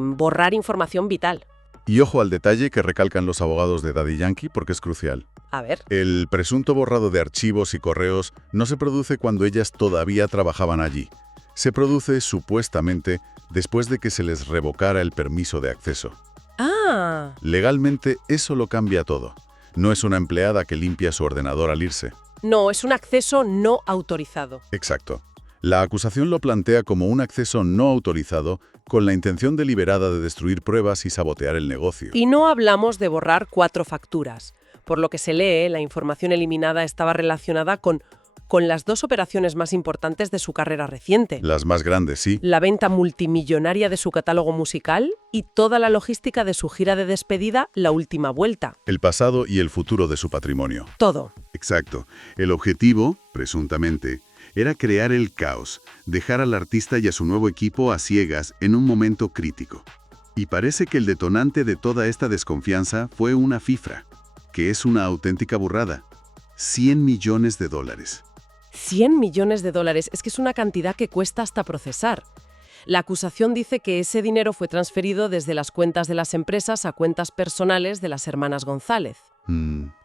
borrar información vital. Y ojo al detalle que recalcan los abogados de Daddy Yankee porque es crucial. A ver. El presunto borrado de archivos y correos no se produce cuando ellas todavía trabajaban allí. Se produce, supuestamente, después de que se les revocara el permiso de acceso. Ah. Legalmente, eso lo cambia todo. No es una empleada que limpia su ordenador al irse. No, es un acceso no autorizado. Exacto. La acusación lo plantea como un acceso no autorizado con la intención deliberada de destruir pruebas y sabotear el negocio. Y no hablamos de borrar 4 facturas. Por lo que se lee, la información eliminada estaba relacionada con las 2 operaciones más importantes de su carrera reciente. Las más grandes, sí. La venta multimillonaria de su catálogo musical y toda la logística de su gira de despedida, La Última Vuelta. El pasado y el futuro de su patrimonio. Todo. Exacto. El objetivo, presuntamente, era crear el caos, dejar al artista y a su nuevo equipo a ciegas en un momento crítico. Y parece que el detonante de toda esta desconfianza fue una cifra, que es una auténtica burrada. $100 millones. $100 millones. Es que es una cantidad que cuesta hasta procesar. La acusación dice que ese dinero fue transferido desde las cuentas de las empresas a cuentas personales de las hermanas González.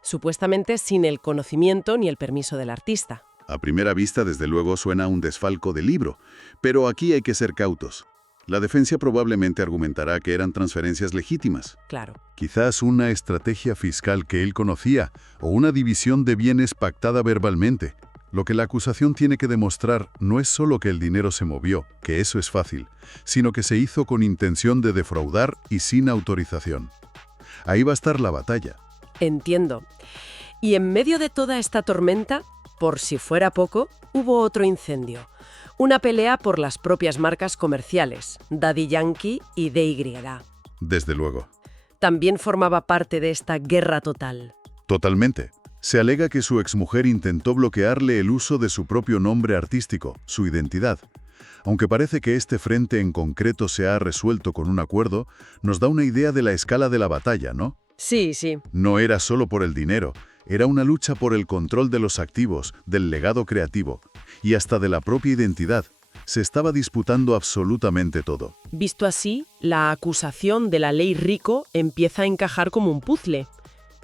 Supuestamente sin el conocimiento ni el permiso del artista. A primera vista, desde luego, suena a un desfalco de libro, pero aquí hay que ser cautos. La defensa probablemente argumentará que eran transferencias legítimas. Claro. Quizás una estrategia fiscal que él conocía o una división de bienes pactada verbalmente. Lo que la acusación tiene que demostrar no es solo que el dinero se movió, que eso es fácil, sino que se hizo con intención de defraudar y sin autorización. Ahí va a estar la batalla. Entiendo. Y en medio de toda esta tormenta, por si fuera poco, hubo otro incendio. Una pelea por las propias marcas comerciales, Daddy Yankee y DY. Desde luego. También formaba parte de esta guerra total. Totalmente. Se alega que su exmujer intentó bloquearle el uso de su propio nombre artístico, su identidad. Aunque parece que este frente en concreto se ha resuelto con un acuerdo, nos da una idea de la escala de la batalla, ¿no? Sí, sí. No era solo por el dinero, era una lucha por el control de los activos, del legado creativo y hasta de la propia identidad. Se estaba disputando absolutamente todo. Visto así, la acusación de la ley Rico empieza a encajar como un puzzle.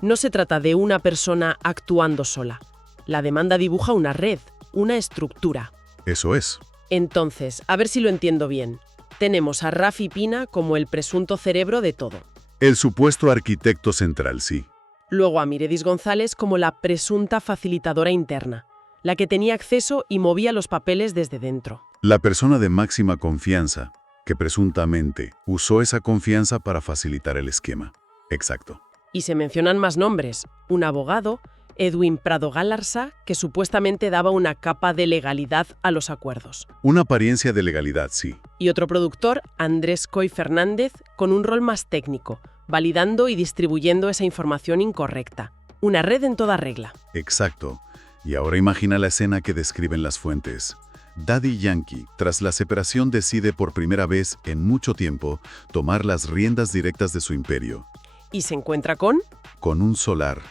No se trata de una persona actuando sola. La demanda dibuja una red, una estructura. Eso es. Entonces, a ver si lo entiendo bien. Tenemos a Rafi Pina como el presunto cerebro de todo. El supuesto arquitecto central, sí. Luego a Miredis González como la presunta facilitadora interna, la que tenía acceso y movía los papeles desde dentro. La persona de máxima confianza, que presuntamente usó esa confianza para facilitar el esquema. Exacto. Y se mencionan más nombres. Un abogado, Edwin Prado Galarza, que supuestamente daba una capa de legalidad a los acuerdos. Una apariencia de legalidad, sí. Y otro productor, Andrés Coy Fernández, con un rol más técnico, validando y distribuyendo esa información incorrecta. Una red en toda regla. Exacto. Y ahora imagina la escena que describen las fuentes. Daddy Yankee, tras la separación, decide por primera vez en mucho tiempo tomar las riendas directas de su imperio. ¿Y se encuentra con? Con un solar,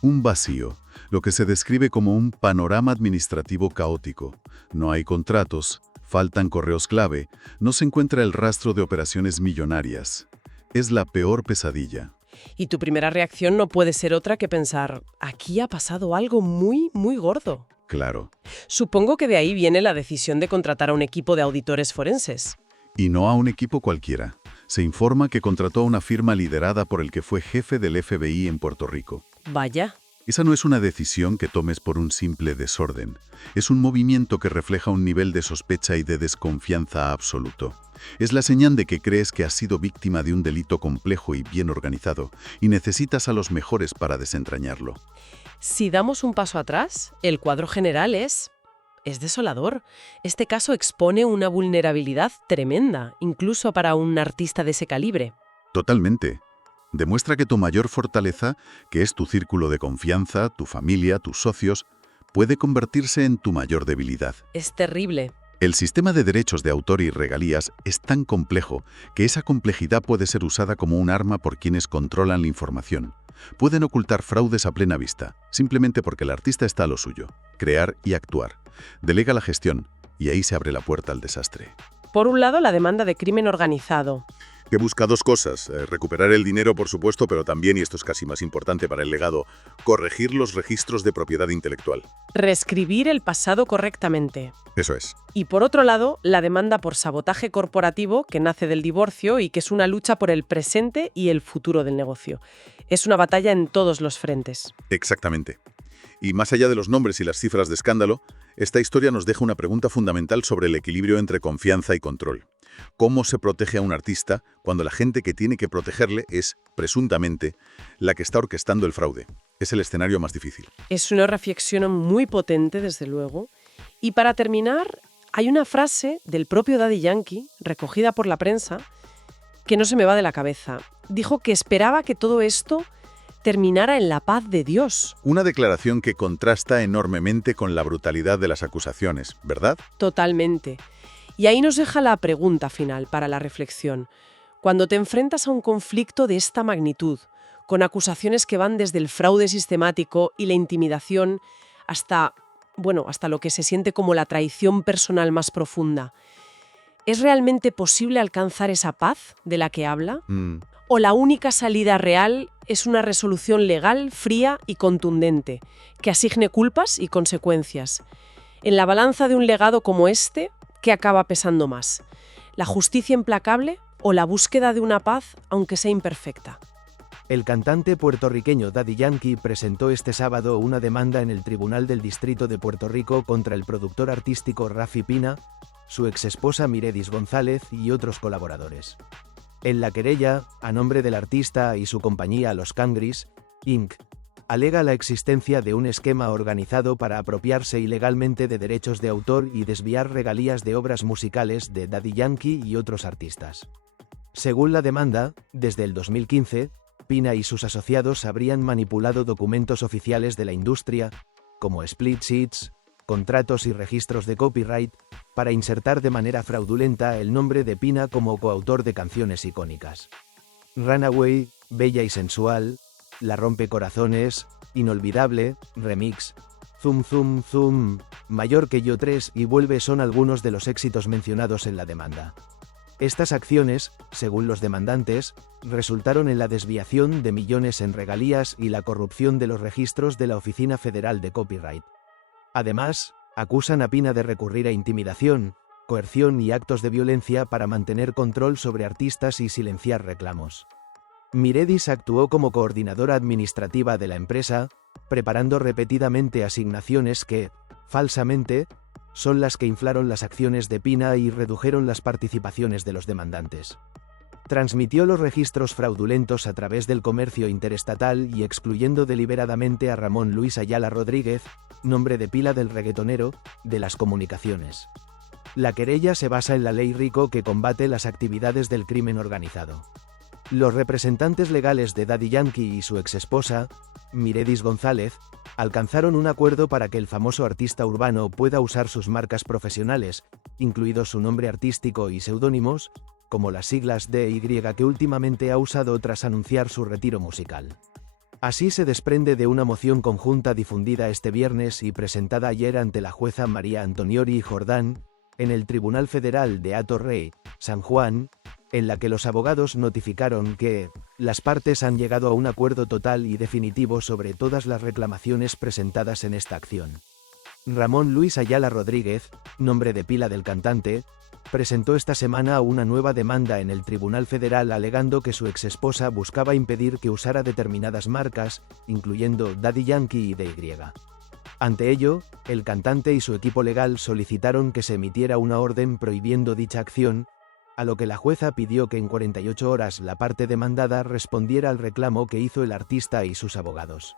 un vacío, lo que se describe como un panorama administrativo caótico. No hay contratos, faltan correos clave, no se encuentra el rastro de operaciones millonarias. Es la peor pesadilla. Y tu primera reacción no puede ser otra que pensar, aquí ha pasado algo muy, muy gordo. Claro. Supongo que de ahí viene la decisión de contratar a un equipo de auditores forenses. Y no a un equipo cualquiera. Se informa que contrató a una firma liderada por el que fue jefe del FBI en Puerto Rico. Vaya. Esa no es una decisión que tomes por un simple desorden. Es un movimiento que refleja un nivel de sospecha y de desconfianza absoluto. Es la señal de que crees que has sido víctima de un delito complejo y bien organizado, y necesitas a los mejores para desentrañarlo. Si damos un paso atrás, el cuadro general es desolador. Este caso expone una vulnerabilidad tremenda, incluso para un artista de ese calibre. Totalmente. Demuestra que tu mayor fortaleza, que es tu círculo de confianza, tu familia, tus socios, puede convertirse en tu mayor debilidad. Es terrible. El sistema de derechos de autor y regalías es tan complejo que esa complejidad puede ser usada como un arma por quienes controlan la información. Pueden ocultar fraudes a plena vista, simplemente porque el artista está a lo suyo, crear y actuar. Delega la gestión, y ahí se abre la puerta al desastre. Por un lado, la demanda de crimen organizado. Que busca dos cosas, recuperar el dinero, por supuesto, pero también, y esto es casi más importante para el legado, corregir los registros de propiedad intelectual. Reescribir el pasado correctamente. Eso es. Y por otro lado, la demanda por sabotaje corporativo, que nace del divorcio y que es una lucha por el presente y el futuro del negocio. Es una batalla en todos los frentes. Exactamente. Y más allá de los nombres y las cifras de escándalo, esta historia nos deja una pregunta fundamental sobre el equilibrio entre confianza y control. ¿Cómo se protege a un artista cuando la gente que tiene que protegerle es, presuntamente, la que está orquestando el fraude? Es el escenario más difícil. Es una reflexión muy potente, desde luego. Y para terminar, hay una frase del propio Daddy Yankee, recogida por la prensa, que no se me va de la cabeza. Dijo que esperaba que todo esto terminara en la paz de Dios. Una declaración que contrasta enormemente con la brutalidad de las acusaciones, ¿verdad? Totalmente. Y ahí nos deja la pregunta final para la reflexión. Cuando te enfrentas a un conflicto de esta magnitud, con acusaciones que van desde el fraude sistemático y la intimidación hasta lo que se siente como la traición personal más profunda, ¿es realmente posible alcanzar esa paz de la que habla? ¿O la única salida real es una resolución legal, fría y contundente, que asigne culpas y consecuencias? En la balanza de un legado como este, ¿qué acaba pesando más? ¿La justicia implacable o la búsqueda de una paz, aunque sea imperfecta? El cantante puertorriqueño Daddy Yankee presentó este sábado una demanda en el Tribunal del Distrito de Puerto Rico contra el productor artístico Rafi Pina, su exesposa Miredis González y otros colaboradores. En la querella, a nombre del artista y su compañía Los Cangris, Inc., alega la existencia de un esquema organizado para apropiarse ilegalmente de derechos de autor y desviar regalías de obras musicales de Daddy Yankee y otros artistas. Según la demanda, desde el 2015, Pina y sus asociados habrían manipulado documentos oficiales de la industria, como split sheets, contratos y registros de copyright, para insertar de manera fraudulenta el nombre de Pina como coautor de canciones icónicas. Runaway, Bella y Sensual, La Rompecorazones, Inolvidable, Remix, Zum Zum Zum, Mayor que yo 3 y Vuelve son algunos de los éxitos mencionados en la demanda. Estas acciones, según los demandantes, resultaron en la desviación de millones en regalías y la corrupción de los registros de la Oficina Federal de Copyright. Además, acusan a Pina de recurrir a intimidación, coerción y actos de violencia para mantener control sobre artistas y silenciar reclamos. Miredis actuó como coordinadora administrativa de la empresa, preparando repetidamente asignaciones que, falsamente, son las que inflaron las acciones de Pina y redujeron las participaciones de los demandantes. Transmitió los registros fraudulentos a través del comercio interestatal y excluyendo deliberadamente a Ramón Luis Ayala Rodríguez, nombre de pila del reggaetonero, de las comunicaciones. La querella se basa en la ley RICO que combate las actividades del crimen organizado. Los representantes legales de Daddy Yankee y su exesposa, Miredis González, alcanzaron un acuerdo para que el famoso artista urbano pueda usar sus marcas profesionales, incluidos su nombre artístico y seudónimos, como las siglas DY que últimamente ha usado tras anunciar su retiro musical. Así se desprende de una moción conjunta difundida este viernes y presentada ayer ante la jueza María Antoniori Jordán, en el Tribunal Federal de Hato Rey, San Juan, en la que los abogados notificaron que las partes han llegado a un acuerdo total y definitivo sobre todas las reclamaciones presentadas en esta acción. Ramón Luis Ayala Rodríguez, nombre de pila del cantante, presentó esta semana una nueva demanda en el Tribunal Federal alegando que su exesposa buscaba impedir que usara determinadas marcas, incluyendo Daddy Yankee y DY. Ante ello, el cantante y su equipo legal solicitaron que se emitiera una orden prohibiendo dicha acción, a lo que la jueza pidió que en 48 horas la parte demandada respondiera al reclamo que hizo el artista y sus abogados.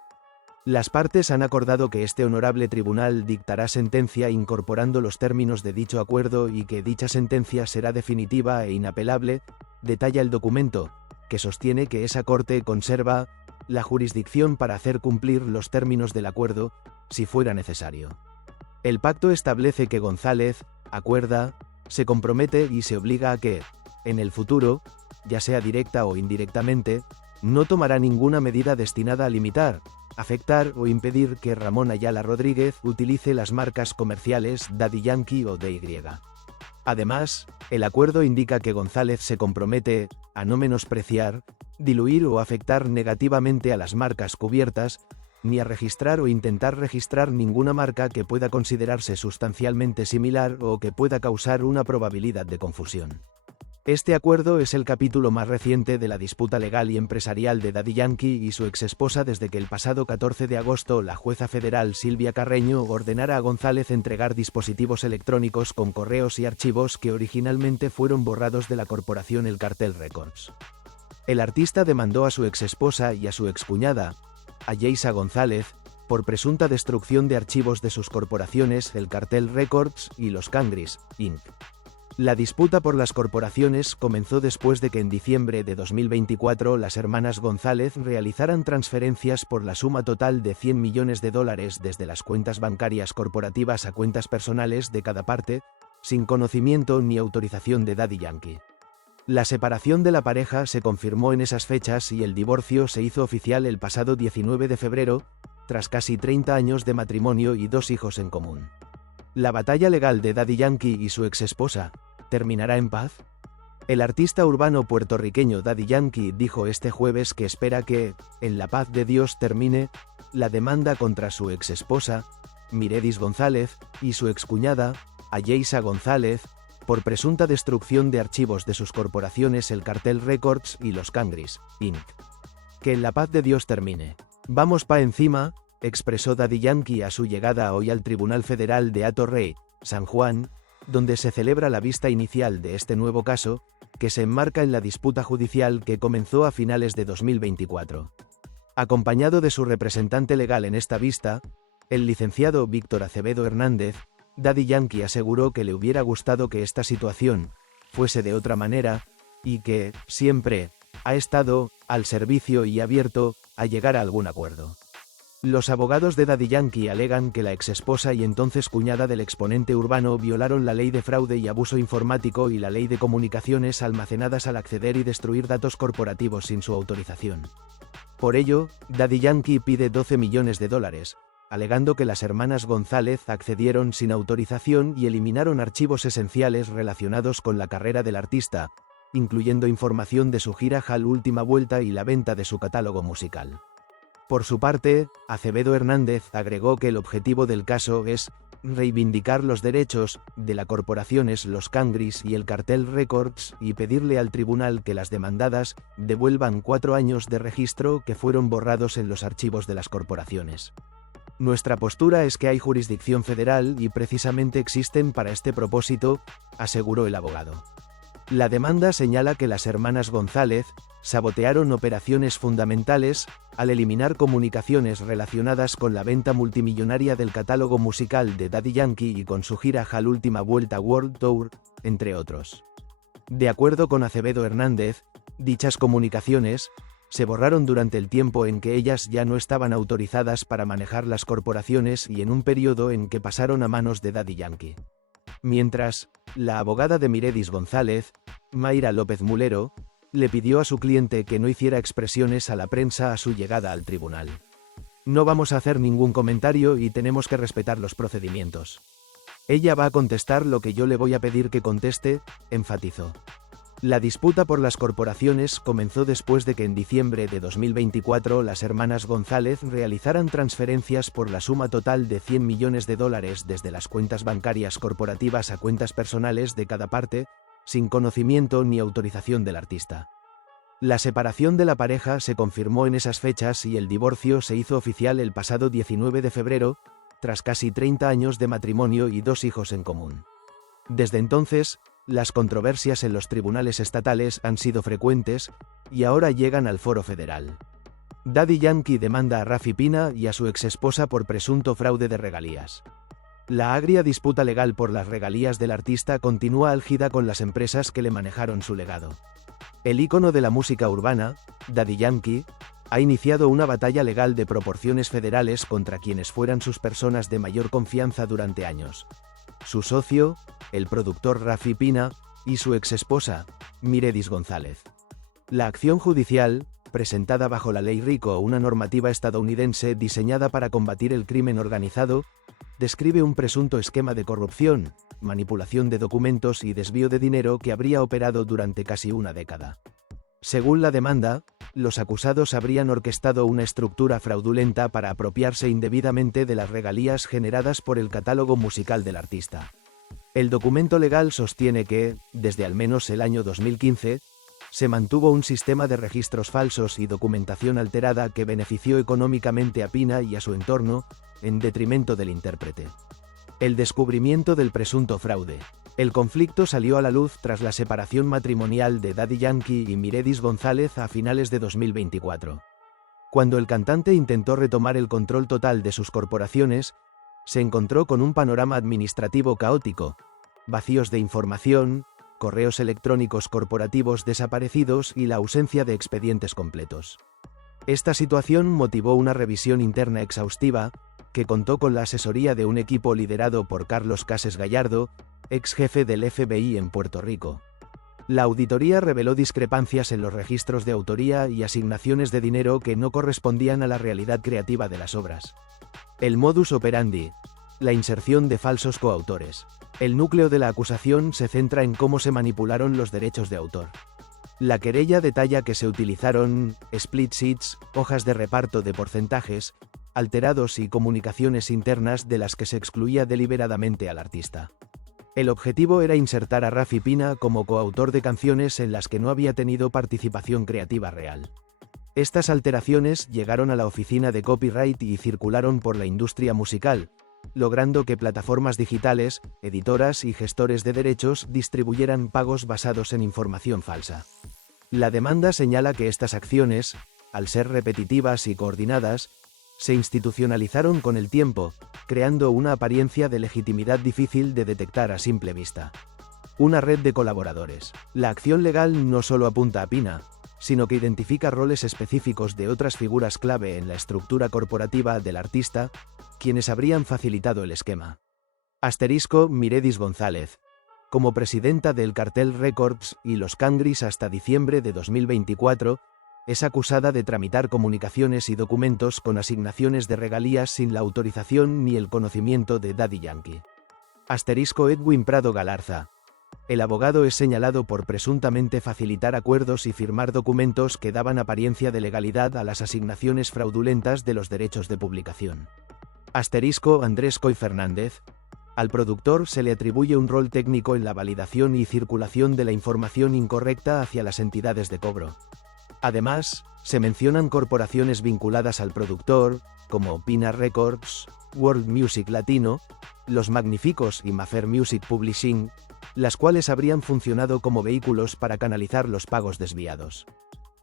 Las partes han acordado que este honorable tribunal dictará sentencia incorporando los términos de dicho acuerdo y que dicha sentencia será definitiva e inapelable, detalla el documento, que sostiene que esa corte conserva la jurisdicción para hacer cumplir los términos del acuerdo, si fuera necesario. El pacto establece que González acuerda, se compromete y se obliga a que, en el futuro, ya sea directa o indirectamente, no tomará ninguna medida destinada a limitar, afectar o impedir que Ramón Ayala Rodríguez utilice las marcas comerciales Daddy Yankee o DY. Además, el acuerdo indica que González se compromete a no menospreciar, diluir o afectar negativamente a las marcas cubiertas, ni a registrar o intentar registrar ninguna marca que pueda considerarse sustancialmente similar o que pueda causar una probabilidad de confusión. Este acuerdo es el capítulo más reciente de la disputa legal y empresarial de Daddy Yankee y su exesposa desde que el pasado 14 de agosto la jueza federal Silvia Carreño ordenara a González entregar dispositivos electrónicos con correos y archivos que originalmente fueron borrados de la corporación El Cartel Records. El artista demandó a su exesposa y a su excuñada, a Yeisa González, por presunta destrucción de archivos de sus corporaciones El Cartel Records y Los Cangris, Inc. La disputa por las corporaciones comenzó después de que en diciembre de 2024 las hermanas González realizaran transferencias por la suma total de $100 millones desde las cuentas bancarias corporativas a cuentas personales de cada parte, sin conocimiento ni autorización de Daddy Yankee. La separación de la pareja se confirmó en esas fechas y el divorcio se hizo oficial el pasado 19 de febrero, tras casi 30 años de matrimonio y 2 hijos en común. ¿La batalla legal de Daddy Yankee y su exesposa terminará en paz? El artista urbano puertorriqueño Daddy Yankee dijo este jueves que espera que, en la paz de Dios, termine la demanda contra su exesposa, Miredis González, y su excuñada, Yeisa González, por presunta destrucción de archivos de sus corporaciones El Cartel Records y Los Cangris, Inc. Que en la paz de Dios termine. Vamos pa' encima, expresó Daddy Yankee a su llegada hoy al Tribunal Federal de Hato Rey, San Juan, donde se celebra la vista inicial de este nuevo caso, que se enmarca en la disputa judicial que comenzó a finales de 2024. Acompañado de su representante legal en esta vista, el licenciado Víctor Acevedo Hernández, Daddy Yankee aseguró que le hubiera gustado que esta situación fuese de otra manera, y que, siempre, ha estado al servicio y abierto a llegar a algún acuerdo. Los abogados de Daddy Yankee alegan que la exesposa y entonces cuñada del exponente urbano violaron la ley de fraude y abuso informático y la ley de comunicaciones almacenadas al acceder y destruir datos corporativos sin su autorización. Por ello, Daddy Yankee pide $12 millones, alegando que las hermanas González accedieron sin autorización y eliminaron archivos esenciales relacionados con la carrera del artista, incluyendo información de su gira Hall Última Vuelta y la venta de su catálogo musical. Por su parte, Acevedo Hernández agregó que el objetivo del caso es reivindicar los derechos de las corporaciones Los Cangris y El Cartel Records y pedirle al tribunal que las demandadas devuelvan 4 años de registro que fueron borrados en los archivos de las corporaciones. Nuestra postura es que hay jurisdicción federal y precisamente existen para este propósito, aseguró el abogado. La demanda señala que las hermanas González sabotearon operaciones fundamentales al eliminar comunicaciones relacionadas con la venta multimillonaria del catálogo musical de Daddy Yankee y con su gira Hall Última Vuelta World Tour, entre otros. De acuerdo con Acevedo Hernández, dichas comunicaciones se borraron durante el tiempo en que ellas ya no estaban autorizadas para manejar las corporaciones y en un periodo en que pasaron a manos de Daddy Yankee. Mientras, la abogada de Miredis González, Mayra López Mulero, le pidió a su cliente que no hiciera expresiones a la prensa a su llegada al tribunal. No vamos a hacer ningún comentario y tenemos que respetar los procedimientos. Ella va a contestar lo que yo le voy a pedir que conteste, enfatizó. La disputa por las corporaciones comenzó después de que en diciembre de 2024 las hermanas González realizaran transferencias por la suma total de $100 millones desde las cuentas bancarias corporativas a cuentas personales de cada parte, sin conocimiento ni autorización del artista. La separación de la pareja se confirmó en esas fechas y el divorcio se hizo oficial el pasado 19 de febrero, tras casi 30 años de matrimonio y 2 hijos en común. Desde entonces, las controversias en los tribunales estatales han sido frecuentes y ahora llegan al foro federal. Daddy Yankee demanda a Rafi Pina y a su exesposa por presunto fraude de regalías. La agria disputa legal por las regalías del artista continúa álgida con las empresas que le manejaron su legado. El ícono de la música urbana, Daddy Yankee, ha iniciado una batalla legal de proporciones federales contra quienes fueran sus personas de mayor confianza durante años. Su socio, el productor Rafi Pina, y su exesposa, Miredis González. La acción judicial, presentada bajo la Ley RICO, una normativa estadounidense diseñada para combatir el crimen organizado, describe un presunto esquema de corrupción, manipulación de documentos y desvío de dinero que habría operado durante casi una década. Según la demanda, los acusados habrían orquestado una estructura fraudulenta para apropiarse indebidamente de las regalías generadas por el catálogo musical del artista. El documento legal sostiene que, desde al menos el año 2015, se mantuvo un sistema de registros falsos y documentación alterada que benefició económicamente a Pina y a su entorno, en detrimento del intérprete. El descubrimiento del presunto fraude. El conflicto salió a la luz tras la separación matrimonial de Daddy Yankee y Miredis González a finales de 2024. Cuando el cantante intentó retomar el control total de sus corporaciones, se encontró con un panorama administrativo caótico, vacíos de información, correos electrónicos corporativos desaparecidos y la ausencia de expedientes completos. Esta situación motivó una revisión interna exhaustiva, que contó con la asesoría de un equipo liderado por Carlos Cases Gallardo, ex jefe del FBI en Puerto Rico. La auditoría reveló discrepancias en los registros de autoría y asignaciones de dinero que no correspondían a la realidad creativa de las obras. El modus operandi. La inserción de falsos coautores. El núcleo de la acusación se centra en cómo se manipularon los derechos de autor. La querella detalla que se utilizaron split sheets, hojas de reparto de porcentajes, alterados y comunicaciones internas de las que se excluía deliberadamente al artista. El objetivo era insertar a Rafi Pina como coautor de canciones en las que no había tenido participación creativa real. Estas alteraciones llegaron a la oficina de copyright y circularon por la industria musical, logrando que plataformas digitales, editoras y gestores de derechos distribuyeran pagos basados en información falsa. La demanda señala que estas acciones, al ser repetitivas y coordinadas, se institucionalizaron con el tiempo, creando una apariencia de legitimidad difícil de detectar a simple vista. Una red de colaboradores. La acción legal no solo apunta a Pina, sino que identifica roles específicos de otras figuras clave en la estructura corporativa del artista, quienes habrían facilitado el esquema. Asterisco Miredis González. Como presidenta del Cartel Records y Los Cangris hasta diciembre de 2024, es acusada de tramitar comunicaciones y documentos con asignaciones de regalías sin la autorización ni el conocimiento de Daddy Yankee. Asterisco Edwin Prado Galarza. El abogado es señalado por presuntamente facilitar acuerdos y firmar documentos que daban apariencia de legalidad a las asignaciones fraudulentas de los derechos de publicación. Asterisco Andrés Coy Fernández. Al productor se le atribuye un rol técnico en la validación y circulación de la información incorrecta hacia las entidades de cobro. Además, se mencionan corporaciones vinculadas al productor, como Pina Records, World Music Latino, Los Magníficos y Mafer Music Publishing, las cuales habrían funcionado como vehículos para canalizar los pagos desviados.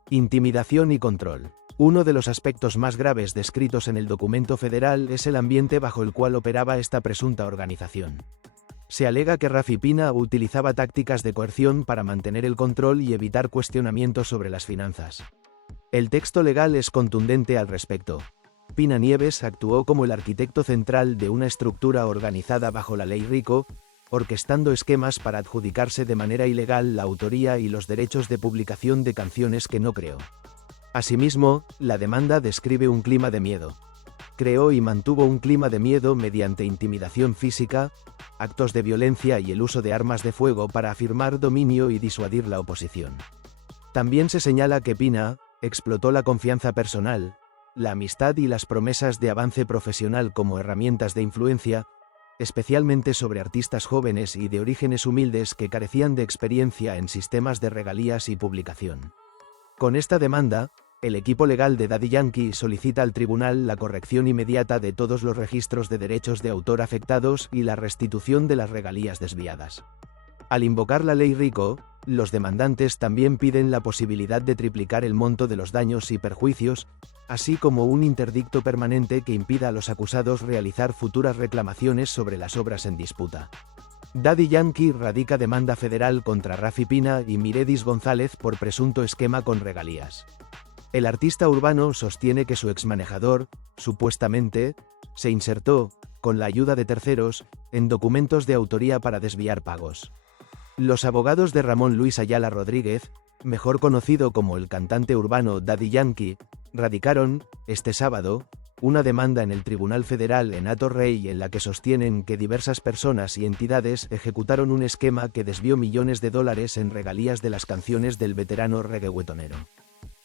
Intimidación y control. Uno de los aspectos más graves descritos en el documento federal es el ambiente bajo el cual operaba esta presunta organización. Se alega que Rafi Pina utilizaba tácticas de coerción para mantener el control y evitar cuestionamientos sobre las finanzas. El texto legal es contundente al respecto. Pina Nieves actuó como el arquitecto central de una estructura organizada bajo la Ley RICO, orquestando esquemas para adjudicarse de manera ilegal la autoría y los derechos de publicación de canciones que no creó. Asimismo, la demanda describe un clima de miedo. creó y mantuvo un clima de miedo mediante intimidación física, actos de violencia y el uso de armas de fuego para afirmar dominio y disuadir la oposición. También se señala que Pina explotó la confianza personal, la amistad y las promesas de avance profesional como herramientas de influencia, especialmente sobre artistas jóvenes y de orígenes humildes que carecían de experiencia en sistemas de regalías y publicación. Con esta demanda, el equipo legal de Daddy Yankee solicita al tribunal la corrección inmediata de todos los registros de derechos de autor afectados y la restitución de las regalías desviadas. Al invocar la ley RICO, los demandantes también piden la posibilidad de triplicar el monto de los daños y perjuicios, así como un interdicto permanente que impida a los acusados realizar futuras reclamaciones sobre las obras en disputa. Daddy Yankee radica demanda federal contra Rafi Pina y Miredis González por presunto esquema con regalías. El artista urbano sostiene que su exmanejador, supuestamente, se insertó, con la ayuda de terceros, en documentos de autoría para desviar pagos. Los abogados de Ramón Luis Ayala Rodríguez, mejor conocido como el cantante urbano Daddy Yankee, radicaron, este sábado, una demanda en el Tribunal Federal en Hato Rey en la que sostienen que diversas personas y entidades ejecutaron un esquema que desvió millones de dólares en regalías de las canciones del veterano reggaetonero.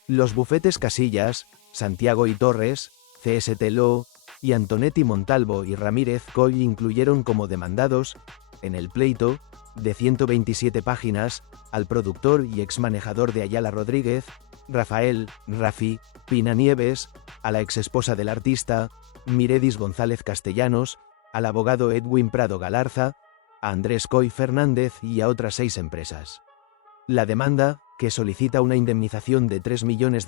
Los bufetes Casillas, Santiago y Torres, CST Law, y Antonetti Montalvo y Ramírez Coy incluyeron como demandados, en el pleito, de 127 páginas, al productor y exmanejador de Ayala Rodríguez, Rafael Rafi Pina Nieves, a la exesposa del artista, Miredis González Castellanos, al abogado Edwin Prado Galarza, a Andrés Coy Fernández y a otras 6 empresas. La demanda, que solicita una indemnización de $3 millones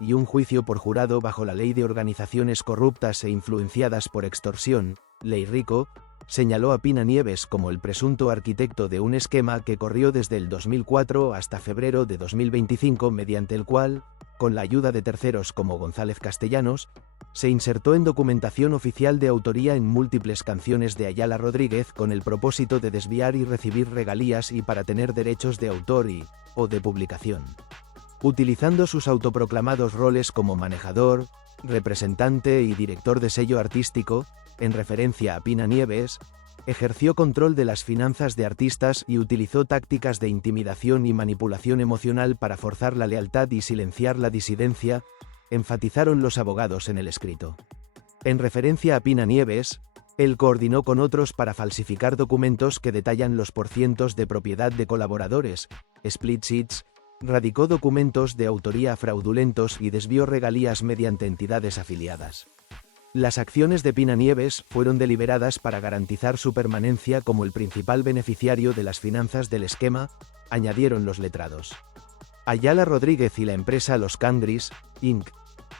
y un juicio por jurado bajo la Ley de Organizaciones Corruptas e Influenciadas por Extorsión, Ley RICO, señaló a Pina Nieves como el presunto arquitecto de un esquema que corrió desde el 2004 hasta febrero de 2025 mediante el cual, con la ayuda de terceros como González Castellanos, se insertó en documentación oficial de autoría en múltiples canciones de Ayala Rodríguez con el propósito de desviar y recibir regalías y para tener derechos de autor o de publicación. Utilizando sus autoproclamados roles como manejador, representante y director de sello artístico, en referencia a Pina Nieves, ejerció control de las finanzas de artistas y utilizó tácticas de intimidación y manipulación emocional para forzar la lealtad y silenciar la disidencia, enfatizaron los abogados en el escrito. En referencia a Pina Nieves, él coordinó con otros para falsificar documentos que detallan los porcientos de propiedad de colaboradores, split sheets, radicó documentos de autoría fraudulentos y desvió regalías mediante entidades afiliadas. Las acciones de Pina Nieves fueron deliberadas para garantizar su permanencia como el principal beneficiario de las finanzas del esquema, añadieron los letrados. Ayala Rodríguez y la empresa Los Cangris, Inc.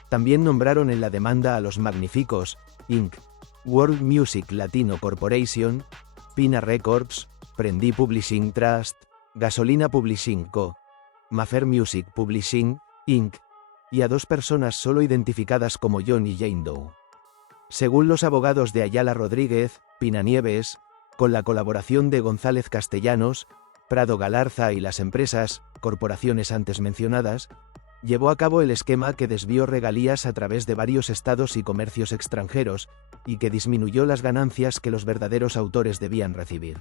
también nombraron en la demanda a Los Magníficos, Inc., World Music Latino Corporation, Pina Records, Prendí Publishing Trust, Gasolina Publishing Co., Maffer Music Publishing, Inc., y a 2 personas solo identificadas como John y Jane Doe. Según los abogados de Ayala Rodríguez, Pina Nieves, con la colaboración de González Castellanos, Prado Galarza y las empresas, corporaciones antes mencionadas, llevó a cabo el esquema que desvió regalías a través de varios estados y comercios extranjeros, y que disminuyó las ganancias que los verdaderos autores debían recibir.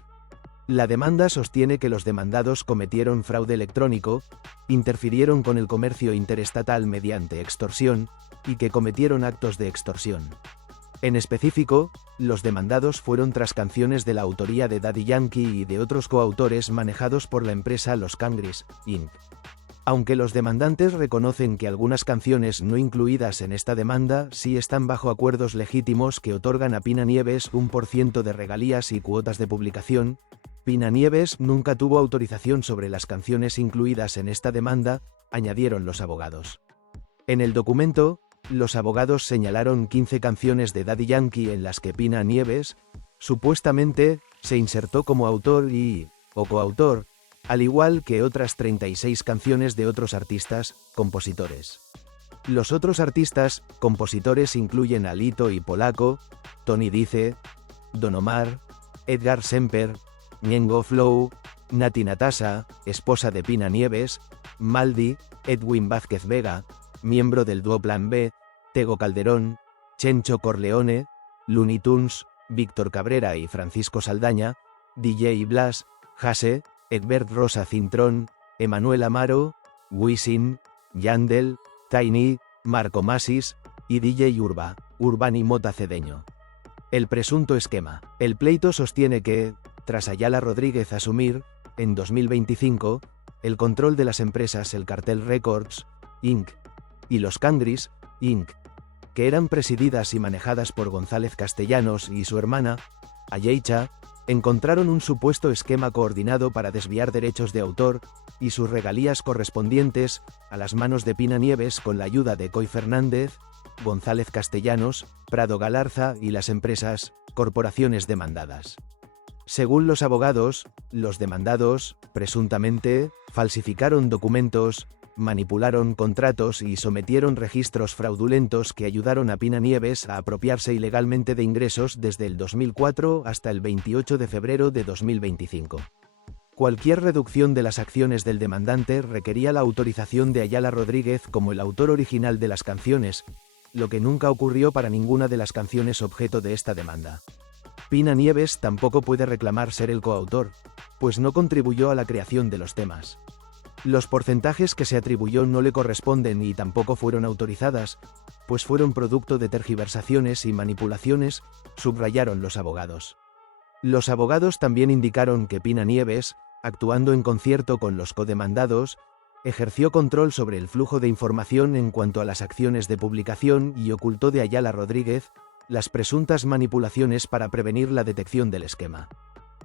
La demanda sostiene que los demandados cometieron fraude electrónico, interfirieron con el comercio interestatal mediante extorsión, y que cometieron actos de extorsión. En específico, los demandados fueron tras canciones de la autoría de Daddy Yankee y de otros coautores manejados por la empresa Los Cangris, Inc. Aunque los demandantes reconocen que algunas canciones no incluidas en esta demanda sí están bajo acuerdos legítimos que otorgan a Pina Nieves un % de regalías y cuotas de publicación, Pina Nieves nunca tuvo autorización sobre las canciones incluidas en esta demanda, añadieron los abogados. En el documento, los abogados señalaron 15 canciones de Daddy Yankee en las que Pina Nieves, supuestamente, se insertó como autor o coautor, al igual que otras 36 canciones de otros artistas, compositores. Los otros artistas, compositores incluyen a Lito y Polaco, Tony Dice, Don Omar, Edgar Semper, Ñengo Flow, Nati Natasha, esposa de Pina Nieves, Maldi, Edwin Vázquez Vega, miembro del dúo Plan B, Tego Calderón, Chencho Corleone, Looney Tunes, Víctor Cabrera y Francisco Saldaña, DJ Blas, Jase, Egbert Rosa Cintrón, Emanuel Amaro, Wisin, Yandel, Tiny, Marco Masis y DJ Urba, Urbani Mota Cedeño. El presunto esquema. El pleito sostiene que, tras Ayala Rodríguez asumir, en 2025, el control de las empresas El Cartel Records, Inc. y Los Cangris, Inc., que eran presididas y manejadas por González Castellanos y su hermana, Ayeicha, encontraron un supuesto esquema coordinado para desviar derechos de autor y sus regalías correspondientes a las manos de Pina Nieves con la ayuda de Coy Fernández, González Castellanos, Prado Galarza y las empresas, corporaciones demandadas. Según los abogados, los demandados, presuntamente, falsificaron documentos, manipularon contratos y sometieron registros fraudulentos que ayudaron a Pina Nieves a apropiarse ilegalmente de ingresos desde el 2004 hasta el 28 de febrero de 2025. Cualquier reducción de las acciones del demandante requería la autorización de Ayala Rodríguez como el autor original de las canciones, lo que nunca ocurrió para ninguna de las canciones objeto de esta demanda. Pina Nieves tampoco puede reclamar ser el coautor, pues no contribuyó a la creación de los temas. Los porcentajes que se atribuyó no le corresponden y tampoco fueron autorizadas, pues fueron producto de tergiversaciones y manipulaciones, subrayaron los abogados. Los abogados también indicaron que Pina Nieves, actuando en concierto con los codemandados, ejerció control sobre el flujo de información en cuanto a las acciones de publicación y ocultó de Ayala Rodríguez las presuntas manipulaciones para prevenir la detección del esquema.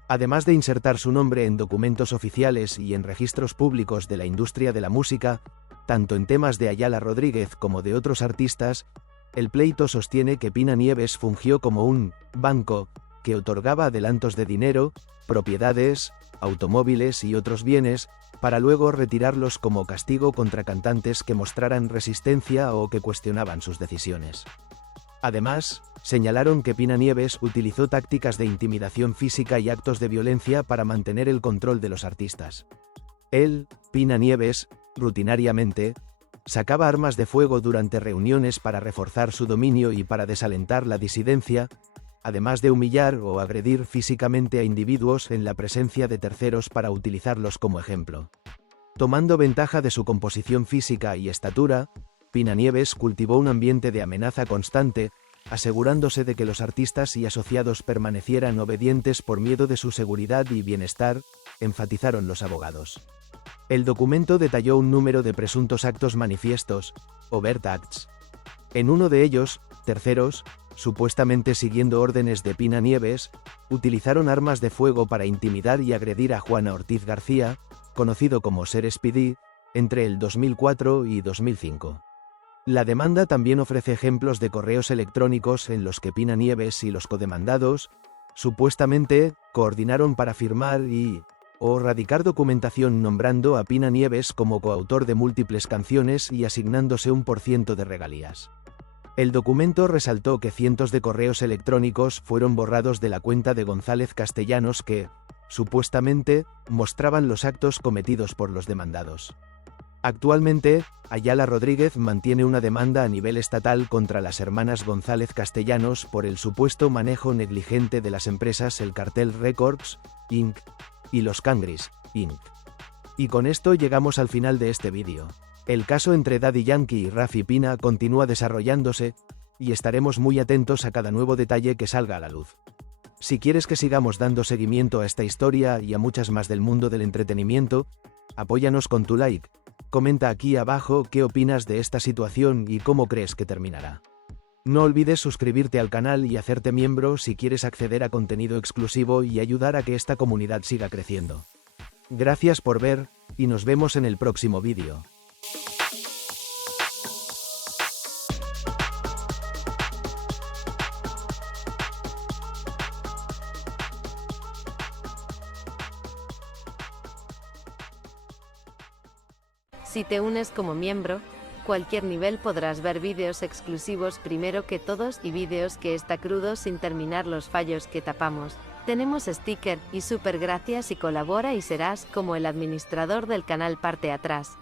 Además de insertar su nombre en documentos oficiales y en registros públicos de la industria de la música, tanto en temas de Ayala Rodríguez como de otros artistas, el pleito sostiene que Pina Nieves fungió como un banco que otorgaba adelantos de dinero, propiedades, automóviles y otros bienes, para luego retirarlos como castigo contra cantantes que mostraran resistencia o que cuestionaban sus decisiones. Además, señalaron que Pina Nieves utilizó tácticas de intimidación física y actos de violencia para mantener el control de los artistas. Él, Pina Nieves, rutinariamente, sacaba armas de fuego durante reuniones para reforzar su dominio y para desalentar la disidencia, además de humillar o agredir físicamente a individuos en la presencia de terceros para utilizarlos como ejemplo. Tomando ventaja de su composición física y estatura, Pina Nieves cultivó un ambiente de amenaza constante, asegurándose de que los artistas y asociados permanecieran obedientes por miedo de su seguridad y bienestar, enfatizaron los abogados. El documento detalló un número de presuntos actos manifiestos, overt acts. En uno de ellos, terceros, supuestamente siguiendo órdenes de Pina Nieves, utilizaron armas de fuego para intimidar y agredir a Juana Ortiz García, conocido como Ser Speedy, entre el 2004 y 2005. La demanda también ofrece ejemplos de correos electrónicos en los que Pina Nieves y los codemandados, supuestamente, coordinaron para firmar o radicar documentación nombrando a Pina Nieves como coautor de múltiples canciones y asignándose un % de regalías. El documento resaltó que cientos de correos electrónicos fueron borrados de la cuenta de González Castellanos que, supuestamente, mostraban los actos cometidos por los demandados. Actualmente, Ayala Rodríguez mantiene una demanda a nivel estatal contra las hermanas González Castellanos por el supuesto manejo negligente de las empresas El Cartel Records, Inc. y Los Cangris, Inc. Y con esto llegamos al final de este vídeo. El caso entre Daddy Yankee y Rafi Pina continúa desarrollándose, y estaremos muy atentos a cada nuevo detalle que salga a la luz. Si quieres que sigamos dando seguimiento a esta historia y a muchas más del mundo del entretenimiento, apóyanos con tu like. Comenta aquí abajo qué opinas de esta situación y cómo crees que terminará. No olvides suscribirte al canal y hacerte miembro si quieres acceder a contenido exclusivo y ayudar a que esta comunidad siga creciendo. Gracias por ver, y nos vemos en el próximo vídeo. Si te unes como miembro, cualquier nivel podrás ver vídeos exclusivos primero que todos y vídeos que está crudo sin terminar los fallos que tapamos. Tenemos sticker y super gracias y colabora y serás como el administrador del canal parte atrás.